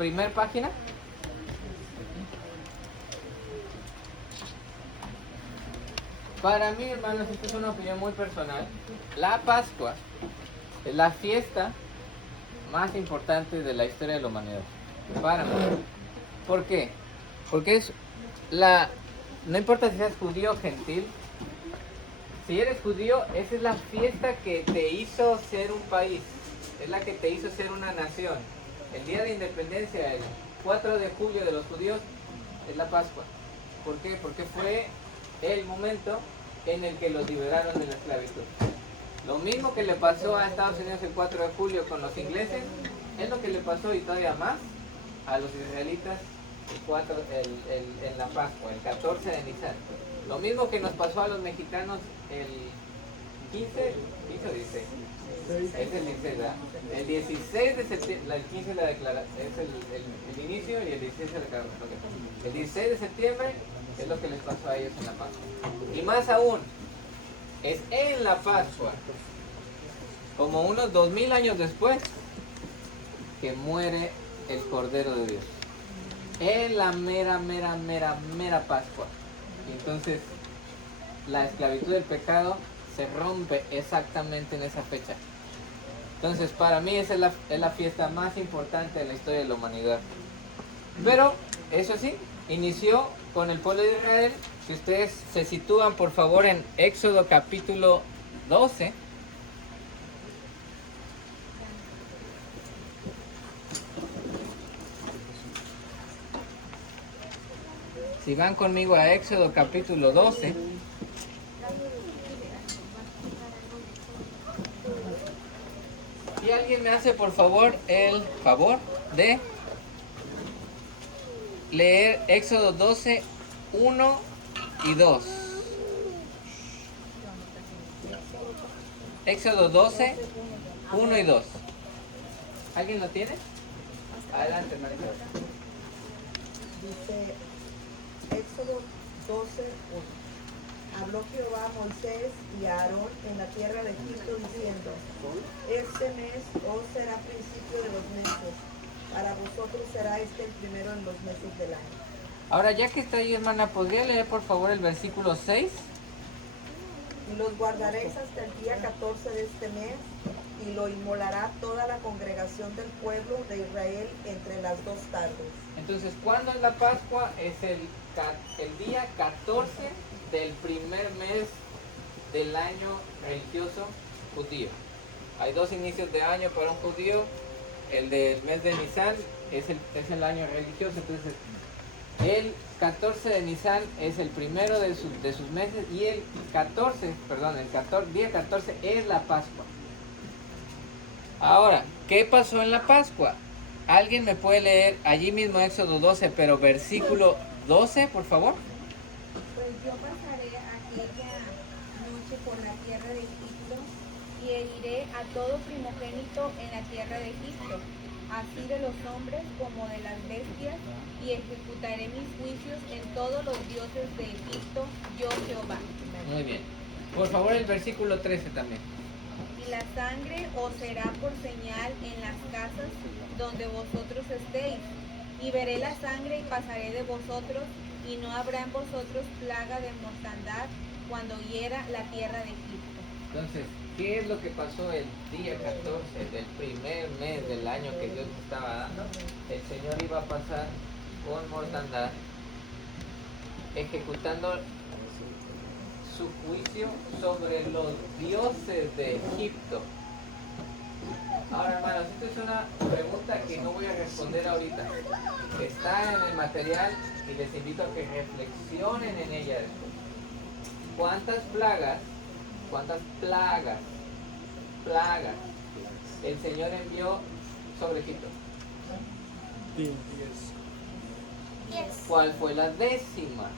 primera página. Para mí, hermanos, esta es una opinión muy personal. La Pascua es la fiesta más importante de la historia de la humanidad. Para mí. ¿Por qué? Porque es no importa si seas judío o gentil, si eres judío, esa es la fiesta que te hizo ser un país, es la que te hizo ser una nación. El día de independencia, el 4 de julio de los judíos, es la Pascua. ¿Por qué? Porque fue el momento en el que los liberaron de la esclavitud. Lo mismo que le pasó a Estados Unidos el 4 de julio con los ingleses, es lo que le pasó y todavía más a los israelitas en la Pascua, el 14 de Nisan. Lo mismo que nos pasó a los mexicanos el 15 o 16. Es el 16, ¿verdad? El 16 de septiembre, el 15 es el inicio y el 16 es la declaración. El 16 de septiembre es lo que les pasó a ellos en la Pascua. Y más aún, es en la Pascua, como unos 2000 años después, que muere el Cordero de Dios. Es la mera Pascua. Y entonces, la esclavitud del pecado se rompe exactamente en esa fecha. Entonces, para mí esa es la fiesta más importante de la historia de la humanidad. Pero, eso sí, inició con el pueblo de Israel. Si ustedes se sitúan, por favor, en Éxodo capítulo 12. Si van conmigo a Éxodo capítulo 12. Y alguien me hace por favor el favor de leer Éxodo 12, 1 y 2. Éxodo 12, 1 y 2. ¿Alguien lo tiene? Adelante, Marita. Dice Éxodo 12, 1. Habló Jehová a Moisés y a Aarón en la tierra de Egipto diciendo: Este mes os será principio de los meses, para vosotros será este el primero en los meses del año. Ahora, ya que está ahí, hermana, ¿podría leer por favor el versículo 6? Y los guardaréis hasta el día 14 de este mes, y lo inmolará toda la congregación del pueblo de Israel entre las 2 tardes. Entonces, ¿cuándo es la Pascua? Es el día 14 del primer mes del año religioso judío. Hay 2 inicios de año para un judío. El del mes de Nisan es el año religioso. Entonces, el 14 de Nisan es el primero de sus meses, y el día 14 es la Pascua. Ahora, ¿qué pasó en la Pascua? ¿Alguien me puede leer allí mismo Éxodo 12, pero versículo 12, por favor? Pues yo pasaré aquella noche por la tierra de Egipto y heriré a todo primogénito en la tierra de Egipto, así de los hombres como de las bestias, y ejecutaré mis juicios en todos los dioses de Egipto, yo Jehová. Muy bien. Por favor, el versículo 13 también. Y la sangre os será por señal en las casas donde vosotros estéis, y veré la sangre y pasaré de vosotros, y no habrá en vosotros plaga de mortandad cuando hiera la tierra de Egipto. Entonces, ¿qué es lo que pasó el día 14 del primer mes del año que Dios nos estaba dando? El Señor iba a pasar con mortandad, ejecutando su juicio sobre los dioses de Egipto. Ahora, hermanos, esta es una pregunta que no voy a responder ahorita. Está en el material y les invito a que reflexionen en ella después. ¿Cuántas plagas el Señor envió sobre Egipto? 10. ¿Cuál fue la 10ª?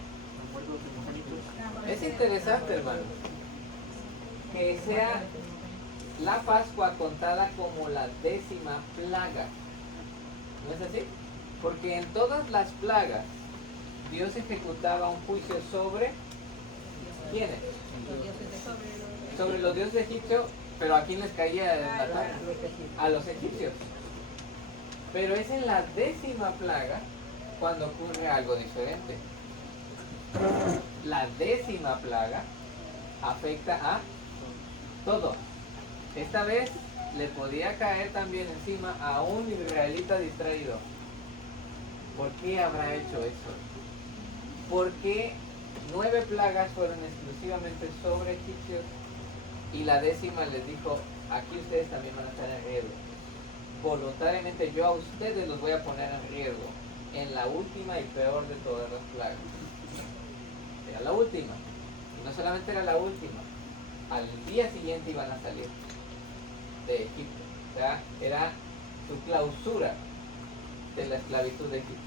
Es interesante, hermano, que sea la Pascua contada como la 10ª plaga. ¿No es así? Porque en todas las plagas Dios ejecutaba un juicio sobre ¿quiénes? Sobre los dioses de Egipto, pero ¿a quién les caía el ataque? A los egipcios. Pero es en la 10ª plaga cuando ocurre algo diferente. La 10ª plaga afecta a todo. Esta vez le podía caer también encima a un israelita distraído. ¿Por qué habrá hecho eso? Porque 9 plagas fueron exclusivamente sobre egipcios y la 10ª les dijo, aquí ustedes también van a estar en riesgo. Voluntariamente yo a ustedes los voy a poner en riesgo en la última y peor de todas las plagas. Era la última. Y no solamente era la última, al día siguiente iban a salir de Egipto. O sea, era su clausura de la esclavitud de Egipto.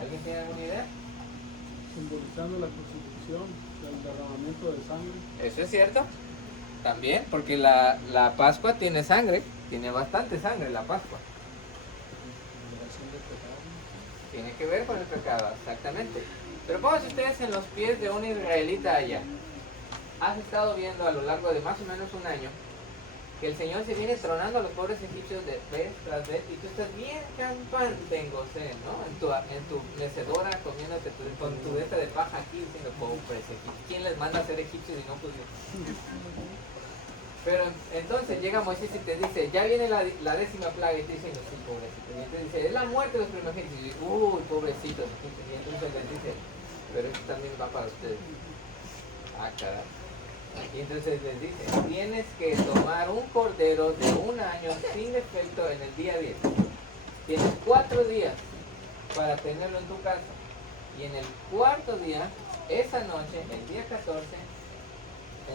¿Alguien tiene alguna idea? Simbolizando la crucifixión, el derramamiento de sangre. Eso es cierto. También, porque la Pascua tiene sangre, tiene bastante sangre la Pascua. Tiene que ver con el pecado, exactamente. Pero pónganse ustedes en los pies de un israelita allá. Has estado viendo a lo largo de más o menos un año que el Señor se viene tronando a los pobres egipcios de vez tras vez y tú estás bien campante en Gosén, ¿no? En tu mecedora comiéndote con tu esta de paja aquí diciendo, pobres egipcios. ¿Quién les manda a ser egipcios y no judíos? Pero entonces llega Moisés y te dice, ya viene la 10ª plaga y te dice, sí, pobrecito. Y te dice, es la muerte de los primogénitos. Y dice, uy, pobrecitos. Y entonces les dice, pero esto también va para ustedes. Ah, caray. Y entonces les dice, tienes que tomar un cordero de 1 año sin defecto en el día 10. Tienes 4 días para tenerlo en tu casa. Y en el 4.º día, esa noche, el día 14,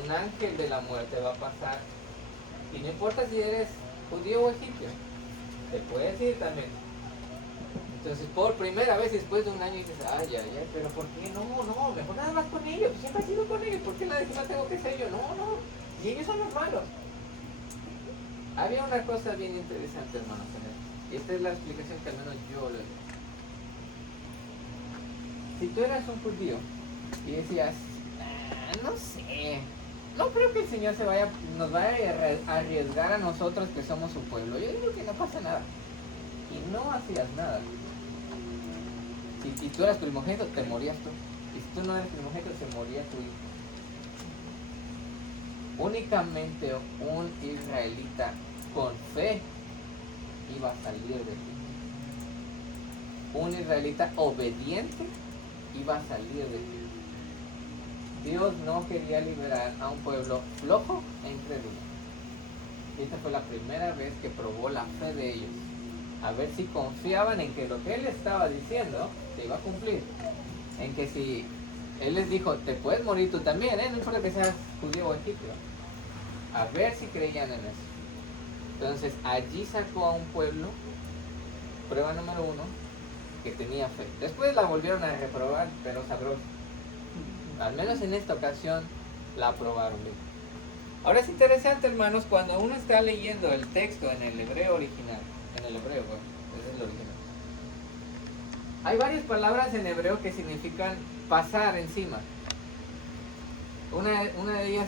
un ángel de la muerte va a pasar. Y no importa si eres judío o egipcio, te puedes ir también. Entonces, por primera vez después de un año dices, ay, pero ¿por qué? No, mejor nada más con ellos. Siempre he sido con ellos. ¿Por qué la 10ª tengo que ser yo? No. Y ellos son los malos. Había una cosa bien interesante, hermanos, en esto. Y esta es la explicación que al menos yo le doy. Si tú eras un judío y decías, no sé, no creo que el Señor nos vaya a arriesgar a nosotros que somos su pueblo. Yo digo que no pasa nada. Y no hacías nada. Si tú eras primogénito, te morías tú. Y si tú no eras primogénito, se moría tu hijo. Únicamente un israelita con fe iba a salir de ti. Un israelita obediente iba a salir de ti. Dios no quería liberar a un pueblo flojo e incrédulo. Y esta fue la primera vez que probó la fe de ellos. A ver si confiaban en que lo que Él estaba diciendo se iba a cumplir. En que si Él les dijo, te puedes morir tú también, no importa que seas judío o egipcio. A ver si creían en eso. Entonces allí sacó a un pueblo, prueba número 1, que tenía fe. Después la volvieron a reprobar, pero sabroso. Al menos en esta ocasión la aprobaron bien. Ahora es interesante, hermanos, cuando uno está leyendo el texto en el hebreo original. En el hebreo, bueno, ese es el original. Hay varias palabras en hebreo que significan pasar encima. Una de ellas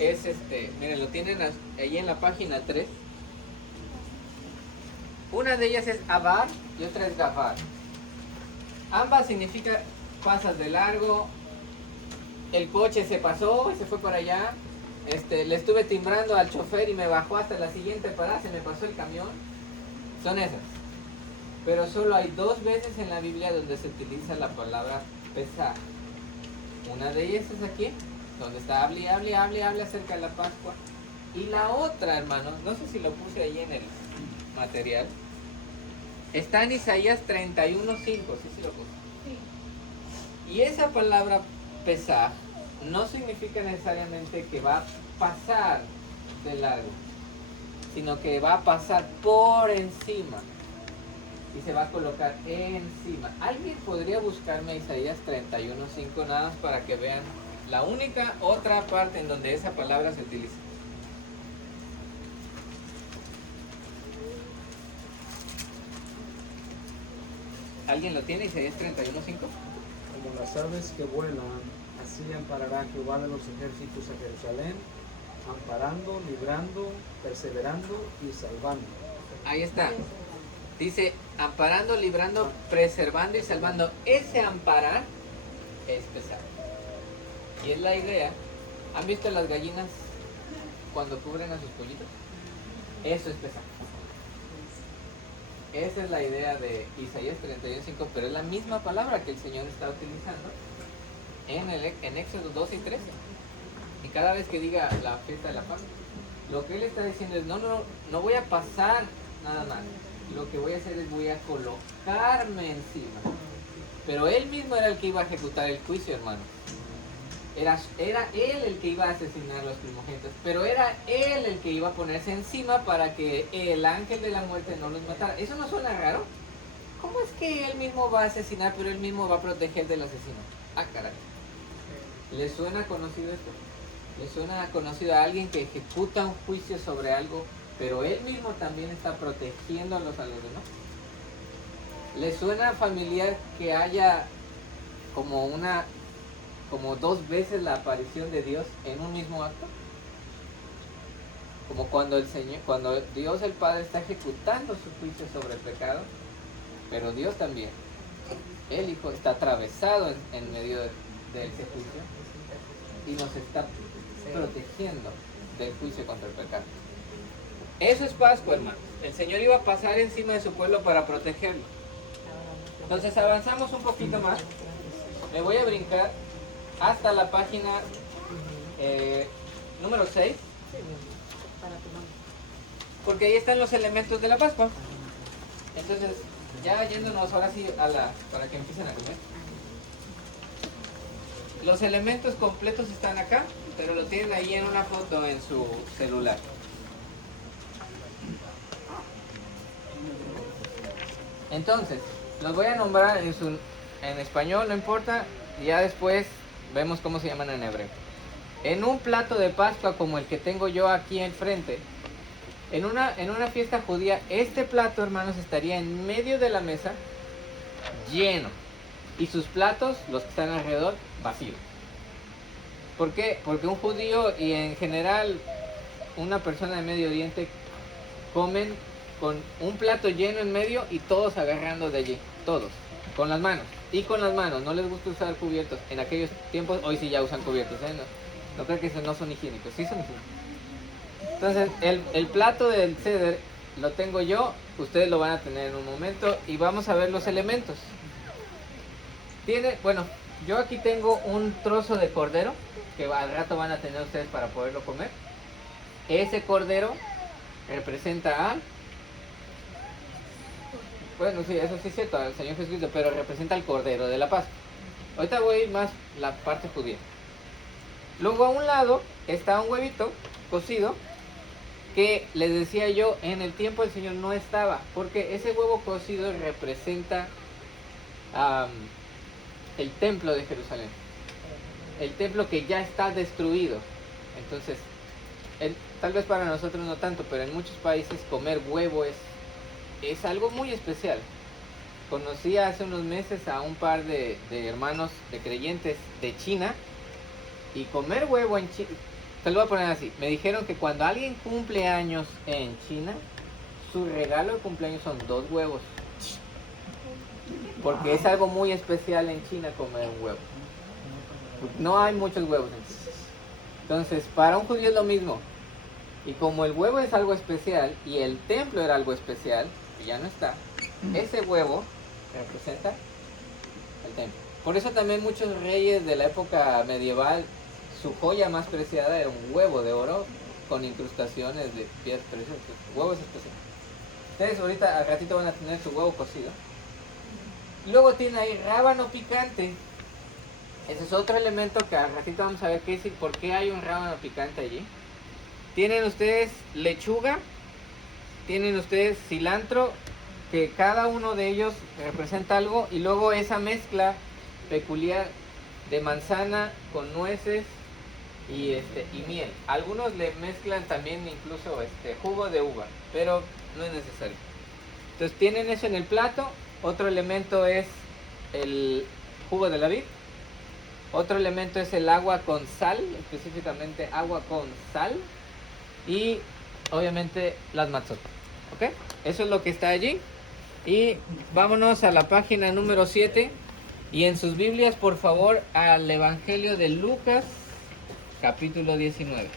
es miren, lo tienen ahí en la página 3. Una de ellas es abar y otra es gavar. Ambas significa pasas de largo, el coche se pasó y se fue para allá, le estuve timbrando al chofer y me bajó hasta la siguiente parada, se me pasó el camión. Son esas. Pero solo hay 2 veces en la Biblia donde se utiliza la palabra pesar. Una de ellas es aquí, donde está hable acerca de la Pascua. Y la otra, hermanos, no sé si lo puse ahí en el material, está en Isaías 31:5, sí lo puse. Sí. Y esa palabra pesar no significa necesariamente que va a pasar de largo, sino que va a pasar por encima y se va a colocar encima. ¿Alguien podría buscarme Isaías 31:5 nada más para que vean la única otra parte en donde esa palabra se utiliza? ¿Alguien lo tiene? Isaías 31:5. Como las aves que vuelan, así amparará Jehová de los ejércitos a Jerusalén, amparando, librando, perseverando y salvando. Ahí está. Dice, amparando, librando, preservando y salvando. Ese amparar es pesado. Y es la idea. ¿Han visto las gallinas cuando cubren a sus pollitos? Eso es pesado. Esa es la idea de Isaías 31:5, pero es la misma palabra que el Señor está utilizando en Éxodo 12 y 13. Y cada vez que diga la fiesta de la paz, lo que Él está diciendo es, no voy a pasar nada más. Lo que voy a hacer es voy a colocarme encima. Pero Él mismo era el que iba a ejecutar el juicio, hermano. Era Él el que iba a asesinar a los primogénitos, pero era Él el que iba a ponerse encima para que el ángel de la muerte no los matara. ¿Eso no suena raro? ¿Cómo es que Él mismo va a asesinar, pero Él mismo va a proteger del asesino? Ah, caray. ¿Le suena conocido esto? ¿Le suena conocido a alguien que ejecuta un juicio sobre algo, pero Él mismo también está protegiéndolos a los demás? ¿Le suena familiar que haya como dos veces la aparición de Dios en un mismo acto? Como cuando Dios el Padre está ejecutando su juicio sobre el pecado, pero Dios también, el Hijo, está atravesado en medio de ese juicio y nos está protegiendo del juicio contra el pecado. Eso es Pascua, hermanos. El Señor iba a pasar encima de su pueblo para protegerlo. Entonces avanzamos un poquito más. Me voy a brincar hasta la página número 6, porque ahí están los elementos de la Pascua. Entonces, ya yéndonos ahora sí para que empiecen a comer. Los elementos completos están acá, pero lo tienen ahí en una foto en su celular. Entonces, los voy a nombrar en español, no importa, y ya después vemos cómo se llaman en hebreo. En un plato de Pascua como el que tengo yo aquí enfrente, en una fiesta judía, este plato, hermanos, estaría en medio de la mesa, lleno, y sus platos, los que están alrededor, vacíos. ¿Por qué? Porque un judío y en general una persona de Medio Oriente comen con un plato lleno en medio y todos agarrando de allí, todos, con las manos. Y con las manos, no les gusta usar cubiertos. En aquellos tiempos, hoy sí ya usan cubiertos, ¿eh? No creo que esos no son higiénicos, sí son higiénicos. Entonces, el plato del ceder lo tengo yo, ustedes lo van a tener en un momento y vamos a ver los elementos. Yo aquí tengo un trozo de cordero que al rato van a tener ustedes para poderlo comer. Ese cordero representa bueno, sí, eso sí es cierto, al Señor Jesucristo, pero representa al Cordero de la Pascua. Ahorita voy a ir más la parte judía. Luego a un lado está un huevito cocido que les decía yo, en el tiempo del Señor no estaba, porque ese huevo cocido representa el templo de Jerusalén. El templo que ya está destruido. Entonces, tal vez para nosotros no tanto, pero en muchos países comer huevo es algo muy especial. Conocí hace unos meses a un par de hermanos de creyentes de China y comer huevo en China, te lo voy a poner así, me dijeron que cuando alguien cumple años en China, su regalo de cumpleaños son 2 huevos. Porque es algo muy especial en China comer un huevo. No hay muchos huevos en China. Entonces, para un judío es lo mismo. Y como el huevo es algo especial y el templo era algo especial, que ya no está, ese huevo representa el templo. Por eso también muchos reyes de la época medieval, su joya más preciada era un huevo de oro con incrustaciones de piedras preciosas, huevos especiales. Ustedes ahorita al ratito van a tener su huevo cocido. Luego tiene ahí rábano picante. Ese es otro elemento que al ratito vamos a ver qué es y por qué hay un rábano picante allí. Tienen ustedes lechuga, tienen ustedes cilantro, que cada uno de ellos representa algo, y luego esa mezcla peculiar de manzana con nueces y miel. Algunos le mezclan también incluso jugo de uva, pero no es necesario. Entonces tienen eso en el plato. Otro elemento es el jugo de la vid. Otro elemento es el agua con sal, específicamente agua con sal. y obviamente las matzot. ¿Ok? Eso es lo que está allí. Y vámonos a la página número 7. Y en sus Biblias, por favor, al Evangelio de Lucas, capítulo 19.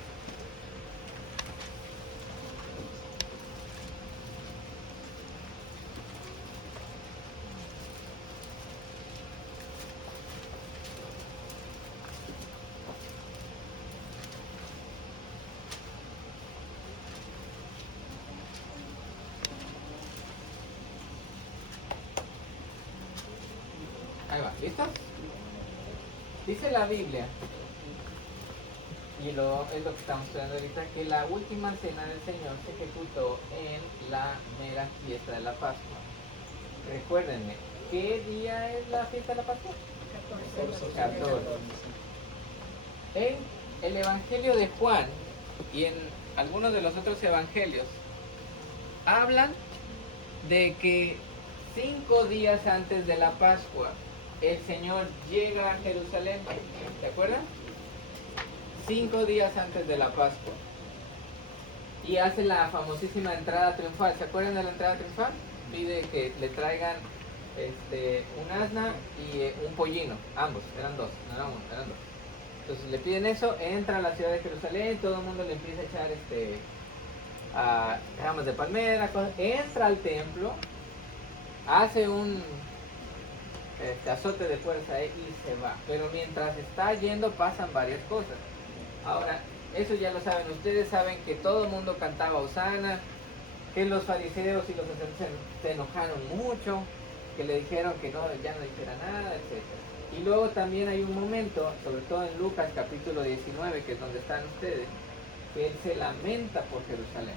Ahí va, ¿listos? Dice la Biblia, y es lo que estamos estudiando ahorita, que la última cena del Señor se ejecutó en la mera fiesta de la Pascua. Recuérdenme, ¿qué día es la fiesta de la Pascua? 14. En el Evangelio de Juan y en algunos de los otros evangelios hablan de que 5 días antes de la Pascua el Señor llega a Jerusalén. ¿Se acuerdan? 5 días antes de la Pascua. Y hace la famosísima entrada triunfal. ¿Se acuerdan de la entrada triunfal? Pide que le traigan un asna y un pollino. Ambos, eran dos, no eran uno, eran dos. Entonces le piden eso, entra a la ciudad de Jerusalén, todo el mundo le empieza a echar ramas de palmera, cosas. Entra al templo, hace un azote de fuerza y se va. Pero mientras está yendo pasan varias cosas. Ahora, eso ya lo saben, ustedes saben que todo el mundo cantaba Hosana, que los fariseos y los sacerdotes se enojaron mucho, que le dijeron que no, ya no dijera nada, etc. Y luego también hay un momento, sobre todo en Lucas capítulo 19, que es donde están ustedes, que él se lamenta por Jerusalén.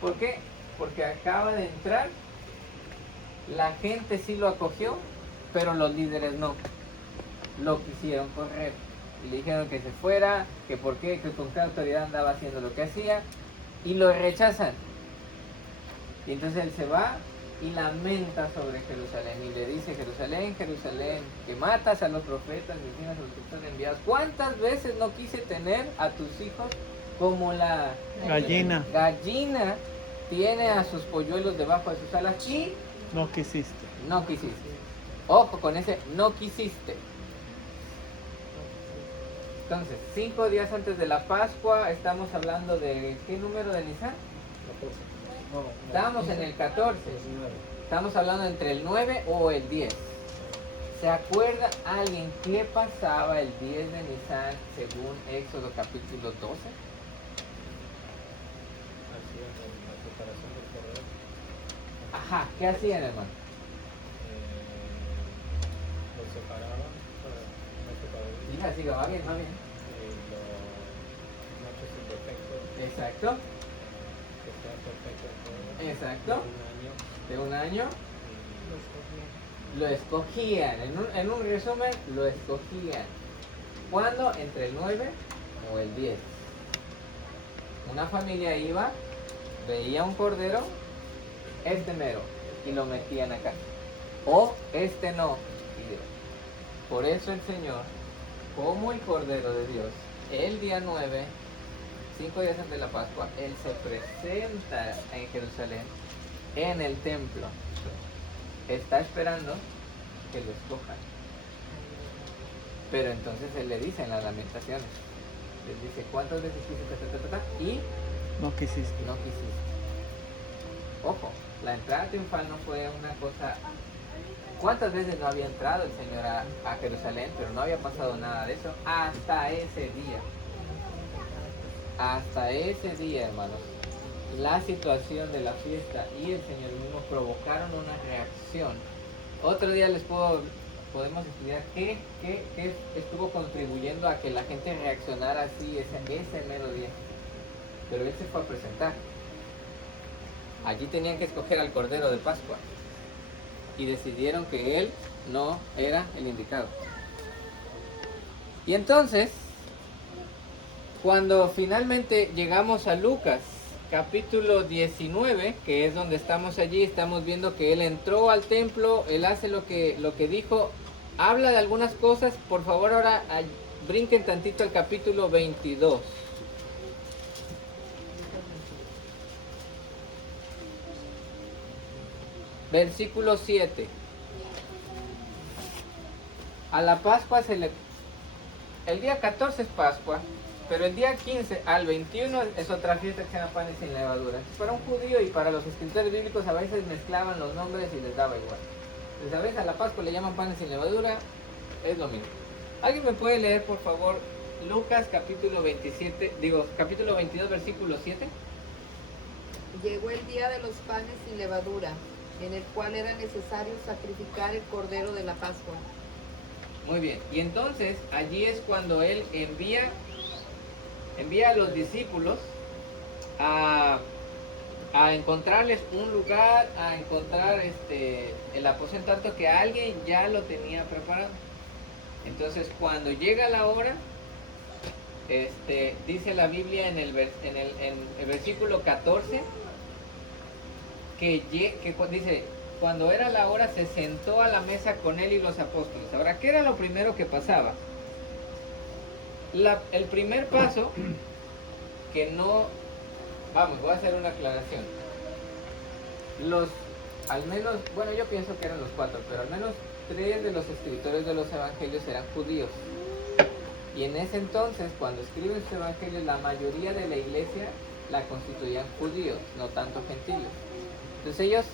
¿Por qué? Porque acaba de entrar, la gente sí lo acogió, pero los líderes no. Lo quisieron correr. Y le dijeron que se fuera, que por qué, que con qué autoridad andaba haciendo lo que hacía, y lo rechazan. Y entonces él se va y lamenta sobre Jerusalén y le dice: Jerusalén, Jerusalén, que matas a los profetas y encimas a los que son enviados. ¿Cuántas veces no quise tener a tus hijos como la Gallina. gallina tiene a sus polluelos debajo de sus alas y No quisiste. no quisiste? Ojo con ese no quisiste. Entonces, 5 días antes de la Pascua, estamos hablando de ¿qué número de Nisan? 14. No, Estamos en el 14. 19. Estamos hablando entre el 9 o el 10. ¿Se acuerda alguien qué pasaba el 10 de Nisan según Éxodo capítulo 12? Hacían la separación del cordero. Ajá, ¿qué hacían, hermano? Lo separaban para no separar Hija, siga, va bien, va bien. los machos imperfectos Exacto, que sean perfectos exacto. de un año De un año y lo escogían. En un resumen, lo escogían. ¿Cuándo? Entre el 9 o el 10. Una familia iba, veía un cordero, mero, y lo metían acá. O no. Y por eso el Señor, como el Cordero de Dios, el día 9, 5 días antes de la Pascua, Él se presenta en Jerusalén, en el templo. Está esperando que lo escojan. Pero entonces Él le dice en las lamentaciones, les dice: ¿cuántas veces quisiste? Y No quisiste. no quisiste. Ojo, la entrada triunfal no fue una cosa. ¿Cuántas veces no había entrado el Señor a Jerusalén, pero no había pasado nada de eso hasta ese día? Hasta ese día, hermanos, la situación de la fiesta y el Señor mismo provocaron una reacción. Otro día podemos estudiar qué estuvo contribuyendo a que la gente reaccionara así ese mero día. Pero Él se fue a presentar. Allí tenían que escoger al Cordero de Pascua y decidieron que Él no era el indicado. Y entonces, cuando finalmente llegamos a Lucas capítulo 19, que es donde estamos allí, estamos viendo que Él entró al templo, Él hace lo que dijo, habla de algunas cosas. Por favor, ahora brinquen tantito al capítulo 22. versículo 7. A la Pascua el día 14 es Pascua, pero el día 15 al 21 es otra fiesta que se llama Panes sin Levadura. Para un judío y para los escritores bíblicos a veces mezclaban los nombres y les daba igual. Entonces a veces a la Pascua le llaman Panes sin Levadura, es lo mismo. ¿Alguien me puede leer, por favor, Lucas capítulo 22, versículo 7? Llegó el día de los panes sin levadura, en el cual era necesario sacrificar el cordero de la Pascua. Muy bien, y entonces allí es cuando él envía a los discípulos a encontrarles un lugar, a encontrar el aposento alto que alguien ya lo tenía preparado. Entonces cuando llega la hora, dice la Biblia en el versículo 14 que dice, cuando era la hora se sentó a la mesa con él y los apóstoles. Ahora, ¿qué era lo primero que pasaba? El primer paso, que no... Vamos, voy a hacer una aclaración. Al menos, bueno, yo pienso que eran los 4, pero al menos 3 de los escritores de los evangelios eran judíos. Y en ese entonces, cuando escriben sus evangelios, la mayoría de la iglesia la constituían judíos, no tanto gentiles. Entonces ellos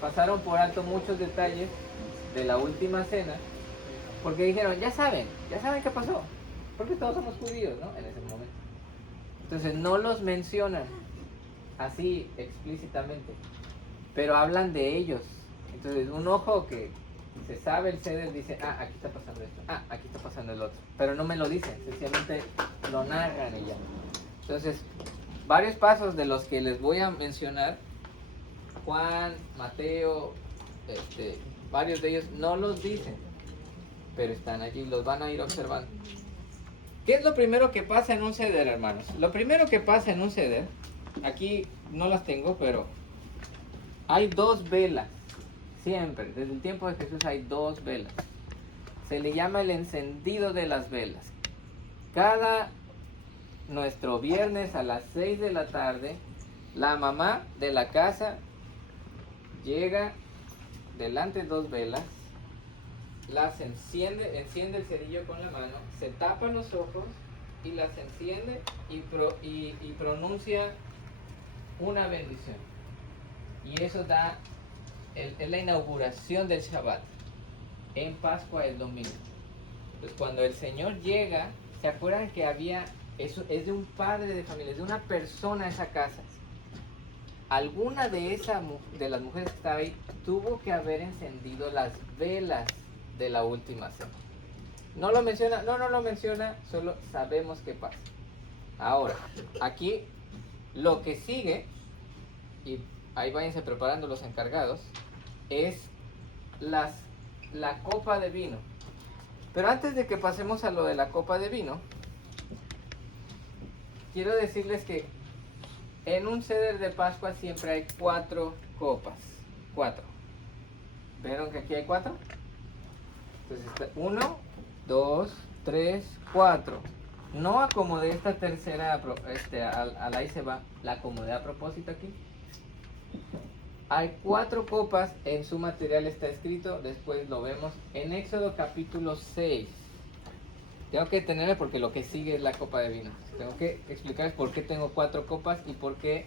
pasaron por alto muchos detalles de la última cena, porque dijeron, ya saben qué pasó, porque todos somos judíos, ¿no? En ese momento. Entonces no los mencionan así explícitamente, pero hablan de ellos. Entonces un ojo que se sabe el ceder dice, aquí está pasando esto, aquí está pasando el otro, pero no me lo dicen, sencillamente lo narran y ya. Entonces, varios pasos de los que les voy a mencionar, Juan, Mateo, varios de ellos no los dicen, pero están allí, los van a ir observando. ¿Qué es lo primero que pasa en un ceder, hermanos? Lo primero que pasa en un ceder, aquí no las tengo, pero hay 2 velas, siempre, desde el tiempo de Jesús hay 2 velas. Se le llama el encendido de las velas. Nuestro viernes a las 6 de la tarde, la mamá de la casa llega delante de 2 velas, las enciende el cerillo con la mano, se tapa los ojos y las enciende y pronuncia una bendición. Y eso es la inauguración del Shabbat. En Pascua es lo mismo. Entonces cuando el Señor llega, ¿se acuerdan que eso es de un padre de familia, es de una persona esa casa? Alguna de las mujeres que estaba ahí tuvo que haber encendido las velas de la última cena. No lo menciona, no lo menciona, solo sabemos qué pasa. Ahora, aquí lo que sigue, y ahí váyanse preparando los encargados, es la copa de vino. Pero antes de que pasemos a lo de la copa de vino, quiero decirles que en un ceder de Pascua siempre hay 4 copas. 4. ¿Vieron que aquí hay 4? Entonces, 1, 2, 3, 4. No acomodé esta tercera, ahí se va, la acomodé a propósito aquí. Hay 4 copas, en su material está escrito, después lo vemos en Éxodo capítulo 6. Tengo que detenerme porque lo que sigue es la copa de vino. Tengo que explicarles por qué tengo 4 copas y por qué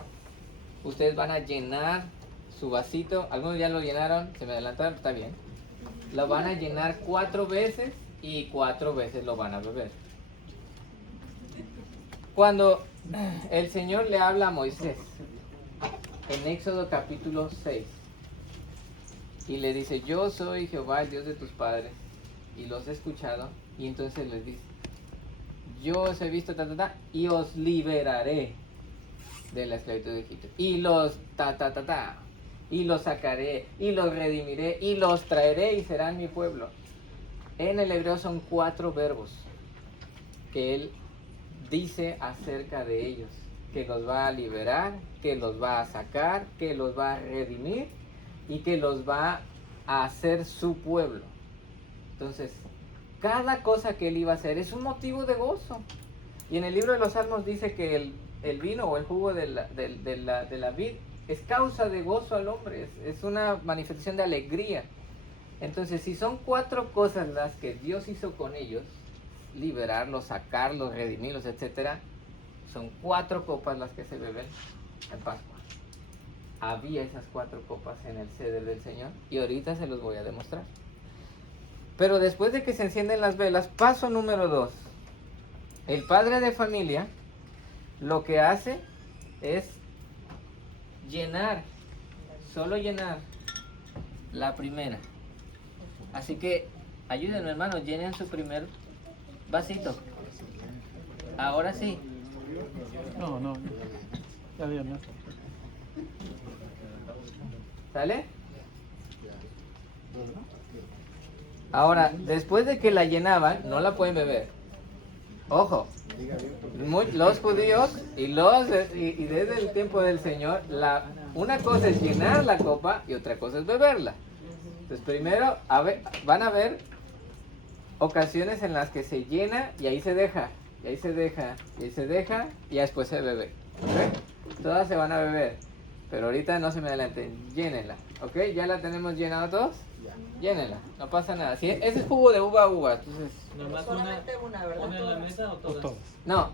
ustedes van a llenar su vasito. Algunos ya lo llenaron, se me adelantaron, está bien. Lo van a llenar 4 veces y 4 veces lo van a beber. Cuando el Señor le habla a Moisés en Éxodo capítulo 6 y le dice, yo soy Jehová, el Dios de tus padres, y los he escuchado, y entonces les dice, yo os he visto y os liberaré de la esclavitud de Egipto, y los y los sacaré, y los redimiré, y los traeré, y serán mi pueblo. En el hebreo son 4 verbos que él dice acerca de ellos, que los va a liberar, que los va a sacar, que los va a redimir, y que los va a hacer su pueblo. Entonces, cada cosa que él iba a hacer es un motivo de gozo. Y en el libro de los Salmos dice que el vino o el jugo de la vid es causa de gozo al hombre, es una manifestación de alegría. Entonces, si son 4 cosas las que Dios hizo con ellos, liberarlos, sacarlos, redimirlos, etcétera, son 4 copas las que se beben en Pascua. Había esas 4 copas en el ceder del Señor y ahorita se los voy a demostrar. Pero después de que se encienden las velas, paso número 2. El padre de familia lo que hace es llenar, solo llenar la primera. Así que ayúdenme, hermanos, llenen su primer vasito. Ahora sí. No, no. Ya había más. ¿Sale? Ahora, después de que la llenaban, no la pueden beber. Ojo, los judíos y desde el tiempo del Señor, una cosa es llenar la copa y otra cosa es beberla. Entonces primero van a haber ocasiones en las que se llena y ahí se deja, y ahí se deja, y ahí se deja y después se bebe. ¿Ok? Todas se van a beber, pero ahorita no se me adelanten, llénenla. ¿Ok? ¿Ya la tenemos llenada todos? Llénenla, no pasa nada. Si ese es jugo de uva, entonces... Nomás Solamente una, ¿verdad? ¿Una en la Todas. mesa o O todas? todos. No,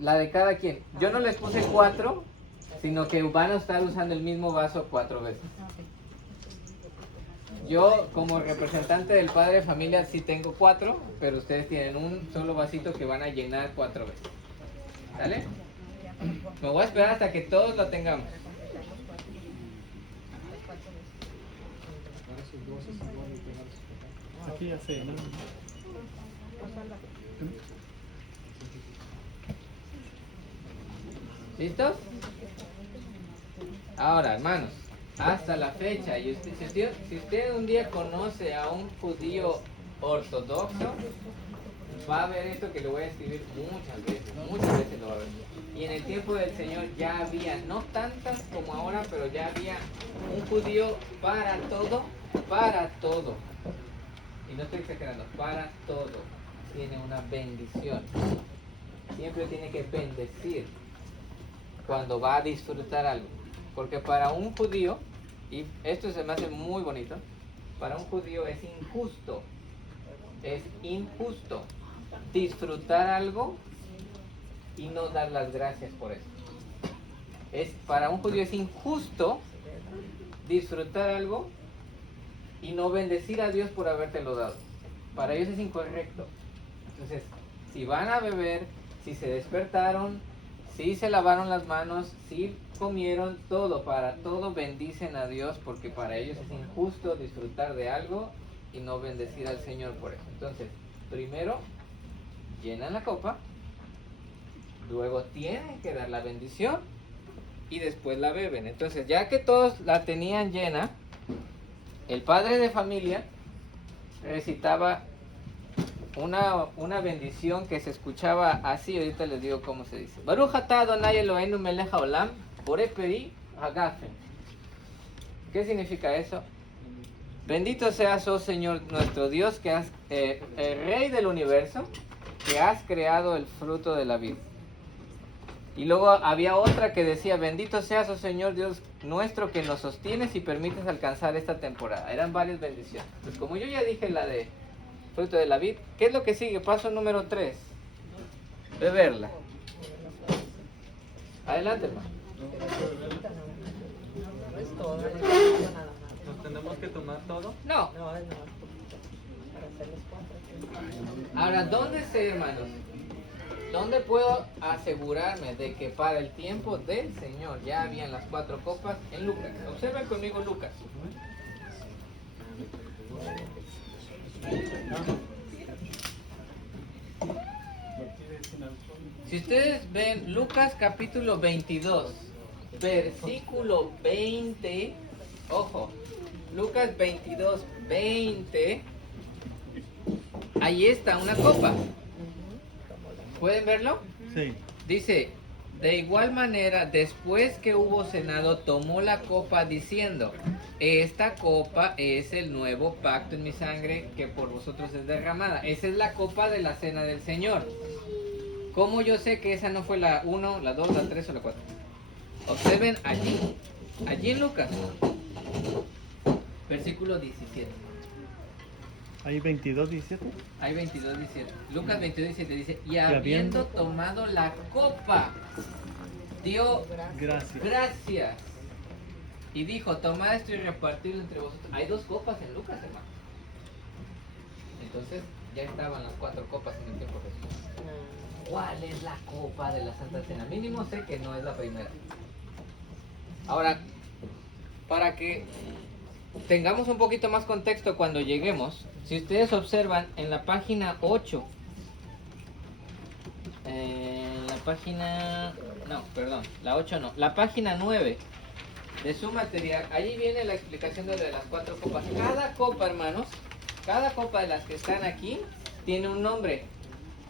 la de cada quien. Yo no les puse 4, sino que van a estar usando el mismo vaso 4 veces. Yo, como representante del padre de familia, sí tengo 4, pero ustedes tienen un solo vasito que van a llenar 4 veces. ¿Sale? Me voy a esperar hasta que todos lo tengamos. Aquí ya sé, ¿no? ¿Listos? Ahora, hermanos, hasta la fecha, y si usted un día conoce a un judío ortodoxo, va a ver esto que le voy a escribir muchas veces lo va a ver. Y en el tiempo del Señor ya había, no tantas como ahora, pero ya había un judío para todo. Y no estoy exagerando, para todo. Tiene una bendición. Siempre tiene que bendecir cuando va a disfrutar algo. Porque para un judío, y esto se me hace muy bonito, para un judío es injusto disfrutar algo y no dar las gracias por eso. Para un judío es injusto disfrutar algo y no bendecir a Dios por habértelo dado. Para ellos es incorrecto. Entonces, si van a beber, si se despertaron, si se lavaron las manos, si comieron, para todo bendicen a Dios, porque para ellos es injusto disfrutar de algo y no bendecir al Señor por eso. Entonces, primero llenan la copa, luego tienen que dar la bendición y después la beben. Entonces, ya que todos la tenían llena, el padre de familia recitaba una bendición que se escuchaba así. Ahorita les digo cómo se dice. Baruch atah Adonai Eloheinu melech haolam borei peri hagafen. ¿Qué significa eso? Bendito seas, oh Señor nuestro Dios, que el Rey del universo, que has creado el fruto de la vida. Y luego había otra que decía: bendito seas, oh Señor Dios nuestro, que nos sostienes y permites alcanzar esta temporada. Eran varias bendiciones. Pues como yo ya dije la de fruto de la vid, ¿qué es lo que sigue? Paso número 3. Beberla. Adelante, hermano. No es todo, no es nada más. ¿Nos tenemos que tomar todo? No. No, es nada. Para hacer los 4. Ahora, ¿dónde sé, hermanos? ¿Dónde puedo asegurarme de que para el tiempo del Señor ya habían las 4 copas? En Lucas. Observen conmigo Lucas. Si ustedes ven Lucas capítulo 22, versículo 20, ojo, Lucas 22, 20, ahí está una copa. ¿Pueden verlo? Sí. Dice: de igual manera, después que hubo cenado, tomó la copa diciendo: esta copa es el nuevo pacto en mi sangre, que por vosotros es derramada. Esa es la copa de la cena del Señor. ¿Cómo yo sé que esa no fue la 1, la 2, la 3 o la 4? Observen allí. Allí en Lucas, versículo 17. Ahí 22, 17. Hay 22, 17. Lucas 22, 17 dice, y habiendo habiendo tomado la copa, dio Gracias. gracias. Y dijo, tomad esto y repartidlo entre vosotros. Hay 2 copas en Lucas, hermano. Entonces, ya estaban las 4 copas en el tiempo de Jesús. ¿Cuál es la copa de la Santa Cena? Mínimo sé que no es la primera. Ahora, para que tengamos un poquito más contexto cuando lleguemos, si ustedes observan en la página 8, la página, no, perdón, la 8 no, la página 9 de su material, ahí viene la explicación de las 4 copas. Cada copa, hermanos, cada copa de las que están aquí tiene un nombre,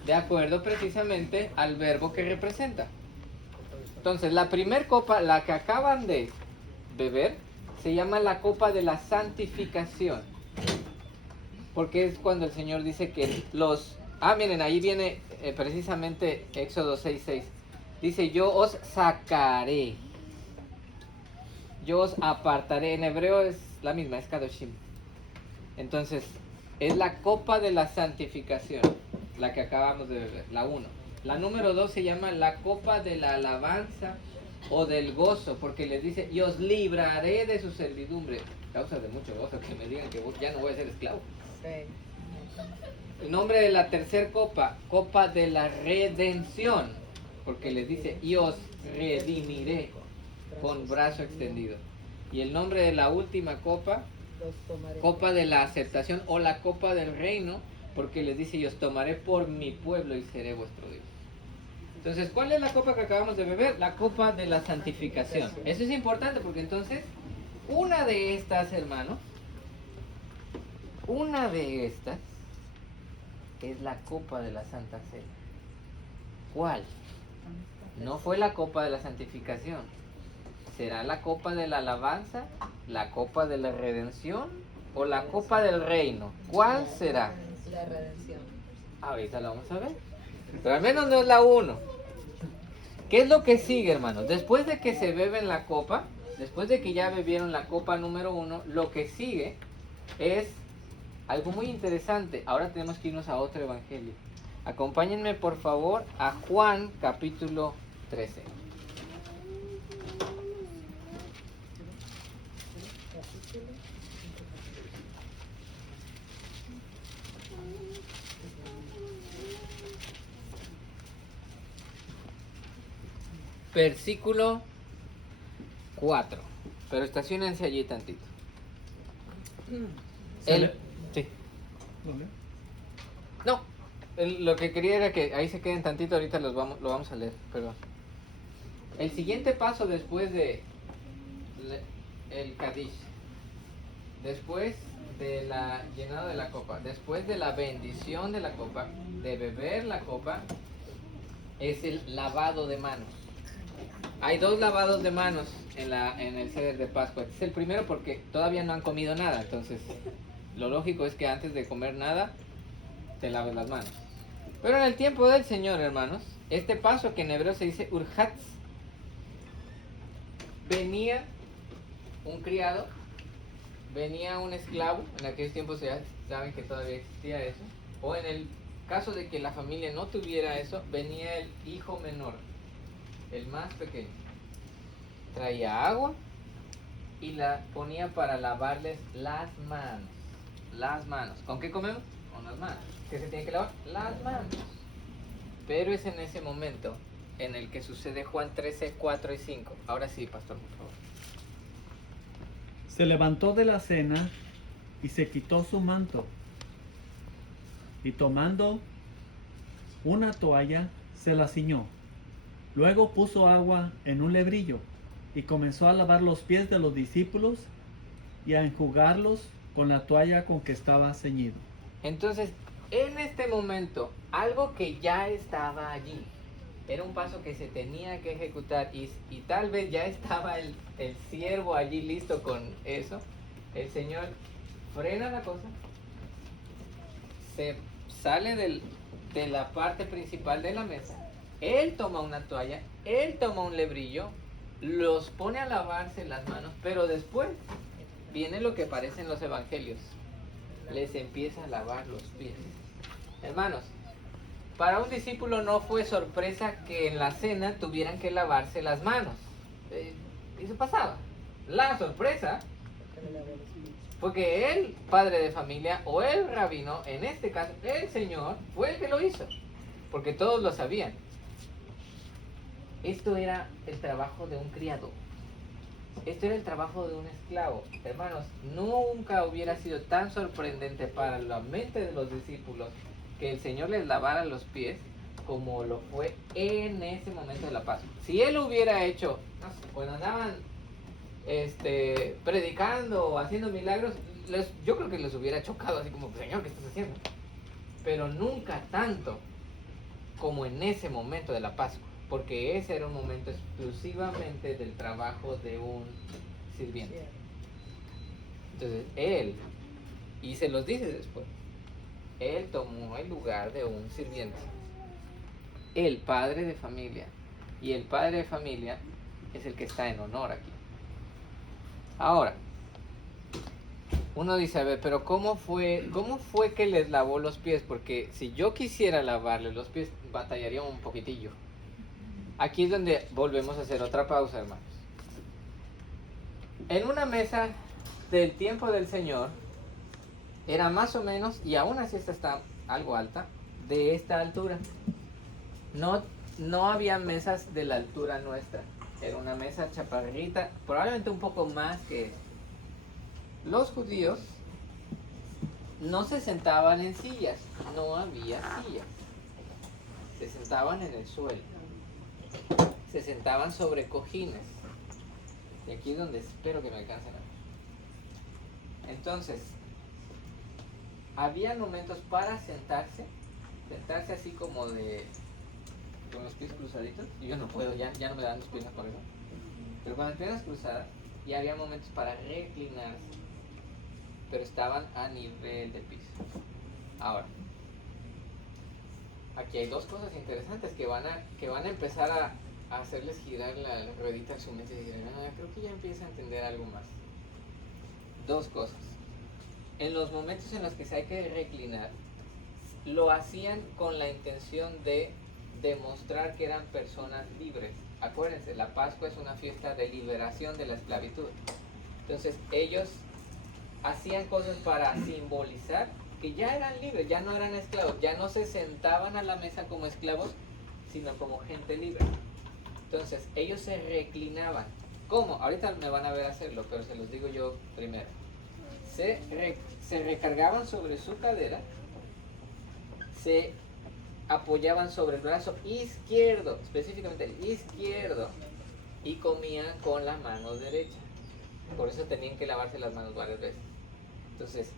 de acuerdo precisamente al verbo que representa. Entonces, la primer copa, la que acaban de beber, se llama la copa de la santificación. Porque es cuando el Señor dice que los... miren, ahí viene precisamente Éxodo 6:6. Dice, yo os sacaré. Yo os apartaré. En hebreo es la misma, es kadoshim. Entonces, es la copa de la santificación, la que acabamos de beber, la 1. La número 2 se llama la copa de la alabanza o del gozo, porque les dice, y os libraré de su servidumbre. Causa de mucho gozo que me digan que ya no voy a ser esclavo. El nombre de la tercer copa, copa de la redención, porque les dice, y os redimiré con brazo extendido. Y el nombre de la última copa, copa de la aceptación o la copa del reino, porque les dice, y os tomaré por mi pueblo y seré vuestro Dios. Entonces, ¿cuál es la copa que acabamos de beber? La copa de la santificación. Eso es importante porque entonces, una de estas, hermanos, una de estas es la copa de la Santa Cena. ¿Cuál? No fue la copa de la santificación. ¿Será la copa de la alabanza? ¿La copa de la redención? ¿O la copa del reino? ¿Cuál será? La redención. Ahorita la vamos a ver. Pero al menos no es la 1. ¿Qué es lo que sigue, hermanos? Después de que se beben la copa, después de que ya bebieron la copa número 1, lo que sigue es algo muy interesante. Ahora tenemos que irnos a otro evangelio. Acompáñenme por favor a Juan capítulo 13. Versículo 4. Pero estacionense allí tantito. Sí. ¿Dónde? No, lo que quería era que ahí se queden tantito, ahorita lo vamos a leer, perdón. El siguiente paso después de el Kadish, después de la llenado de la copa, después de la bendición de la copa, de beber la copa, es el lavado de manos. Hay 2 lavados de manos en el Seder de Pascua. Este es el primero porque todavía no han comido nada, entonces lo lógico es que antes de comer nada te laves las manos. Pero en el tiempo del Señor, hermanos, este paso que en hebreo se dice urhatz, venía un criado, venía un esclavo, en aquellos tiempos ya saben que todavía existía eso, o en el caso de que la familia no tuviera eso, venía el hijo menor, el más pequeño, traía agua y la ponía para lavarles las manos. Las manos. ¿Con qué comemos? Con las manos. ¿Qué se tiene que lavar? Las manos. Pero es en ese momento en el que sucede Juan 13, 4 y 5. Ahora sí, pastor, por favor. Se levantó de la cena y se quitó su manto. Y tomando una toalla, se la ciñó. Luego puso agua en un lebrillo y comenzó a lavar los pies de los discípulos y a enjugarlos con la toalla con que estaba ceñido. Entonces, en este momento, algo que ya estaba allí, era un paso que se tenía que ejecutar y tal vez ya estaba el siervo allí listo con eso, el Señor frena la cosa, se sale de la parte principal de la mesa, Él toma una toalla, Él toma un lebrillo los pone a lavarse las manos, pero después viene lo que aparece en los evangelios. Les empieza a lavar los pies. Hermanos, para un discípulo no fue sorpresa que en la cena tuvieran que lavarse las manos. Eso pasaba. La sorpresa fue que el padre de familia o el rabino, en este caso el Señor, fue el que lo hizo, porque todos lo sabían. Esto era el trabajo de un criado. Esto era el trabajo de un esclavo. Hermanos, nunca hubiera sido tan sorprendente para la mente de los discípulos que el Señor les lavara los pies como lo fue en ese momento de la Pascua. Si Él hubiera hecho, no sé, cuando andaban predicando o haciendo milagros, yo creo que les hubiera chocado así como, Señor, ¿qué estás haciendo? Pero nunca tanto como en ese momento de la Pascua, porque ese era un momento exclusivamente del trabajo de un sirviente. Entonces Él, y se los dice después, Él tomó el lugar de un sirviente, el padre de familia, y el padre de familia es el que está en honor aquí. Ahora, uno dice, a ver, pero ¿cómo fue que les lavó los pies? Porque si yo quisiera lavarle los pies, batallaría un poquitillo. Aquí es donde volvemos a hacer otra pausa, hermanos. En una mesa del tiempo del Señor, era más o menos, y aún así esta está algo alta, de esta altura. No había mesas de la altura nuestra. Era una mesa chaparrita, probablemente un poco más que esta. Los judíos no se sentaban en sillas, no había sillas. Se sentaban en el suelo. Se sentaban sobre cojines. Y aquí es donde espero que me alcancen a ver. Entonces, había momentos para sentarse así como con los pies cruzaditos. Yo no puedo, ya no me dan las piernas por eso. Pero con las piernas cruzadas, y había momentos para reclinarse, pero estaban a nivel de piso. Ahora, aquí hay dos cosas interesantes que van a empezar a hacerles girar la ruedita en su mente y decir, creo que ya empieza a entender algo más. Dos cosas. En los momentos en los que se hay que reclinar, lo hacían con la intención de demostrar que eran personas libres. Acuérdense, la Pascua es una fiesta de liberación de la esclavitud. Entonces ellos hacían cosas para simbolizar que ya eran libres, ya no eran esclavos, ya no se sentaban a la mesa como esclavos, sino como gente libre. Entonces ellos se reclinaban. ¿Cómo? Ahorita me van a ver hacerlo, pero se los digo yo primero. Se recargaban sobre su cadera, se apoyaban sobre el brazo izquierdo, específicamente el izquierdo, y comían con la mano derecha. Por eso tenían que lavarse las manos varias veces. Entonces,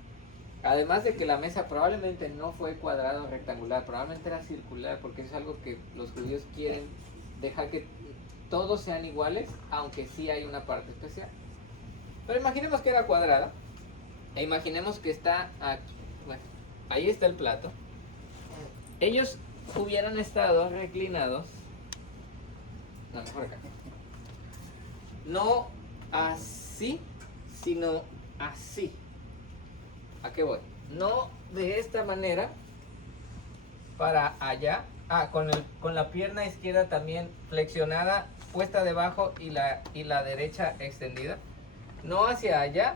además de que la mesa probablemente no fue cuadrada o rectangular, probablemente era circular, porque es algo que los judíos quieren dejar que todos sean iguales, aunque sí hay una parte especial. Pero imaginemos que era cuadrada, e imaginemos que está aquí. Bueno, ahí está el plato. Ellos hubieran estado reclinados, no, mejor acá, no así, sino así. ¿A qué voy? No de esta manera para allá, con la pierna izquierda también flexionada, puesta debajo, y la derecha extendida, no hacia allá,